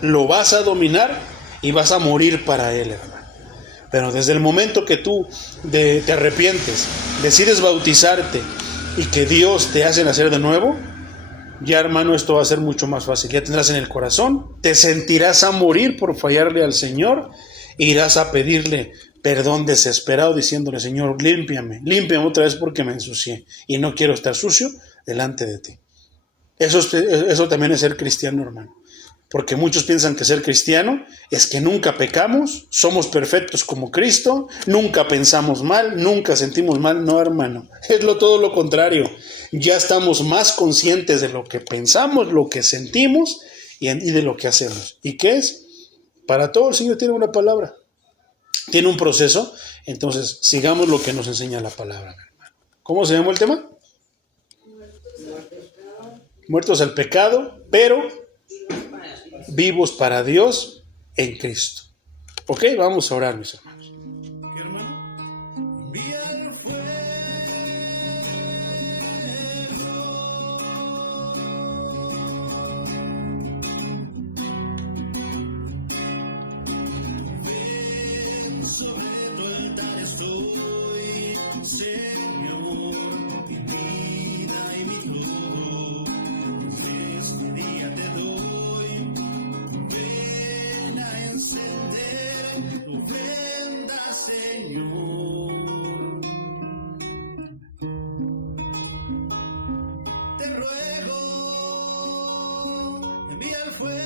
lo vas a dominar y vas a morir para Él, hermano. Pero desde el momento que tú te arrepientes, decides bautizarte y que Dios te hace nacer de nuevo, ya, hermano, esto va a ser mucho más fácil. Ya tendrás en el corazón, te sentirás a morir por fallarle al Señor, irás a pedirle perdón desesperado, diciéndole, Señor, límpiame otra vez porque me ensucié y no quiero estar sucio delante de ti. Eso también es ser cristiano, hermano. Porque muchos piensan que ser cristiano es que nunca pecamos, somos perfectos como Cristo, nunca pensamos mal, nunca sentimos mal. No, hermano, es todo lo contrario. Ya estamos más conscientes de lo que pensamos, lo que sentimos y de lo que hacemos. ¿Y qué es? Para todo el Señor tiene una palabra. Tiene un proceso, entonces sigamos lo que nos enseña la palabra, hermano. ¿Cómo se llama el tema? Muertos al pecado, pero vivos para Dios en Cristo. Ok, vamos a orar, mis hermanos. ¿Qué, hermano? Sobre tu altar estoy, Señor, mi vida y mi todo, este día te doy. Ven a encender tu venda, Señor. Te ruego, envía el fuego.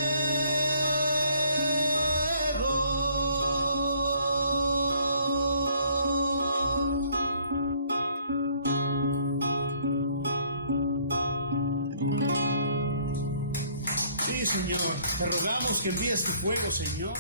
Señor, te rogamos que envíes tu fuego, Señor.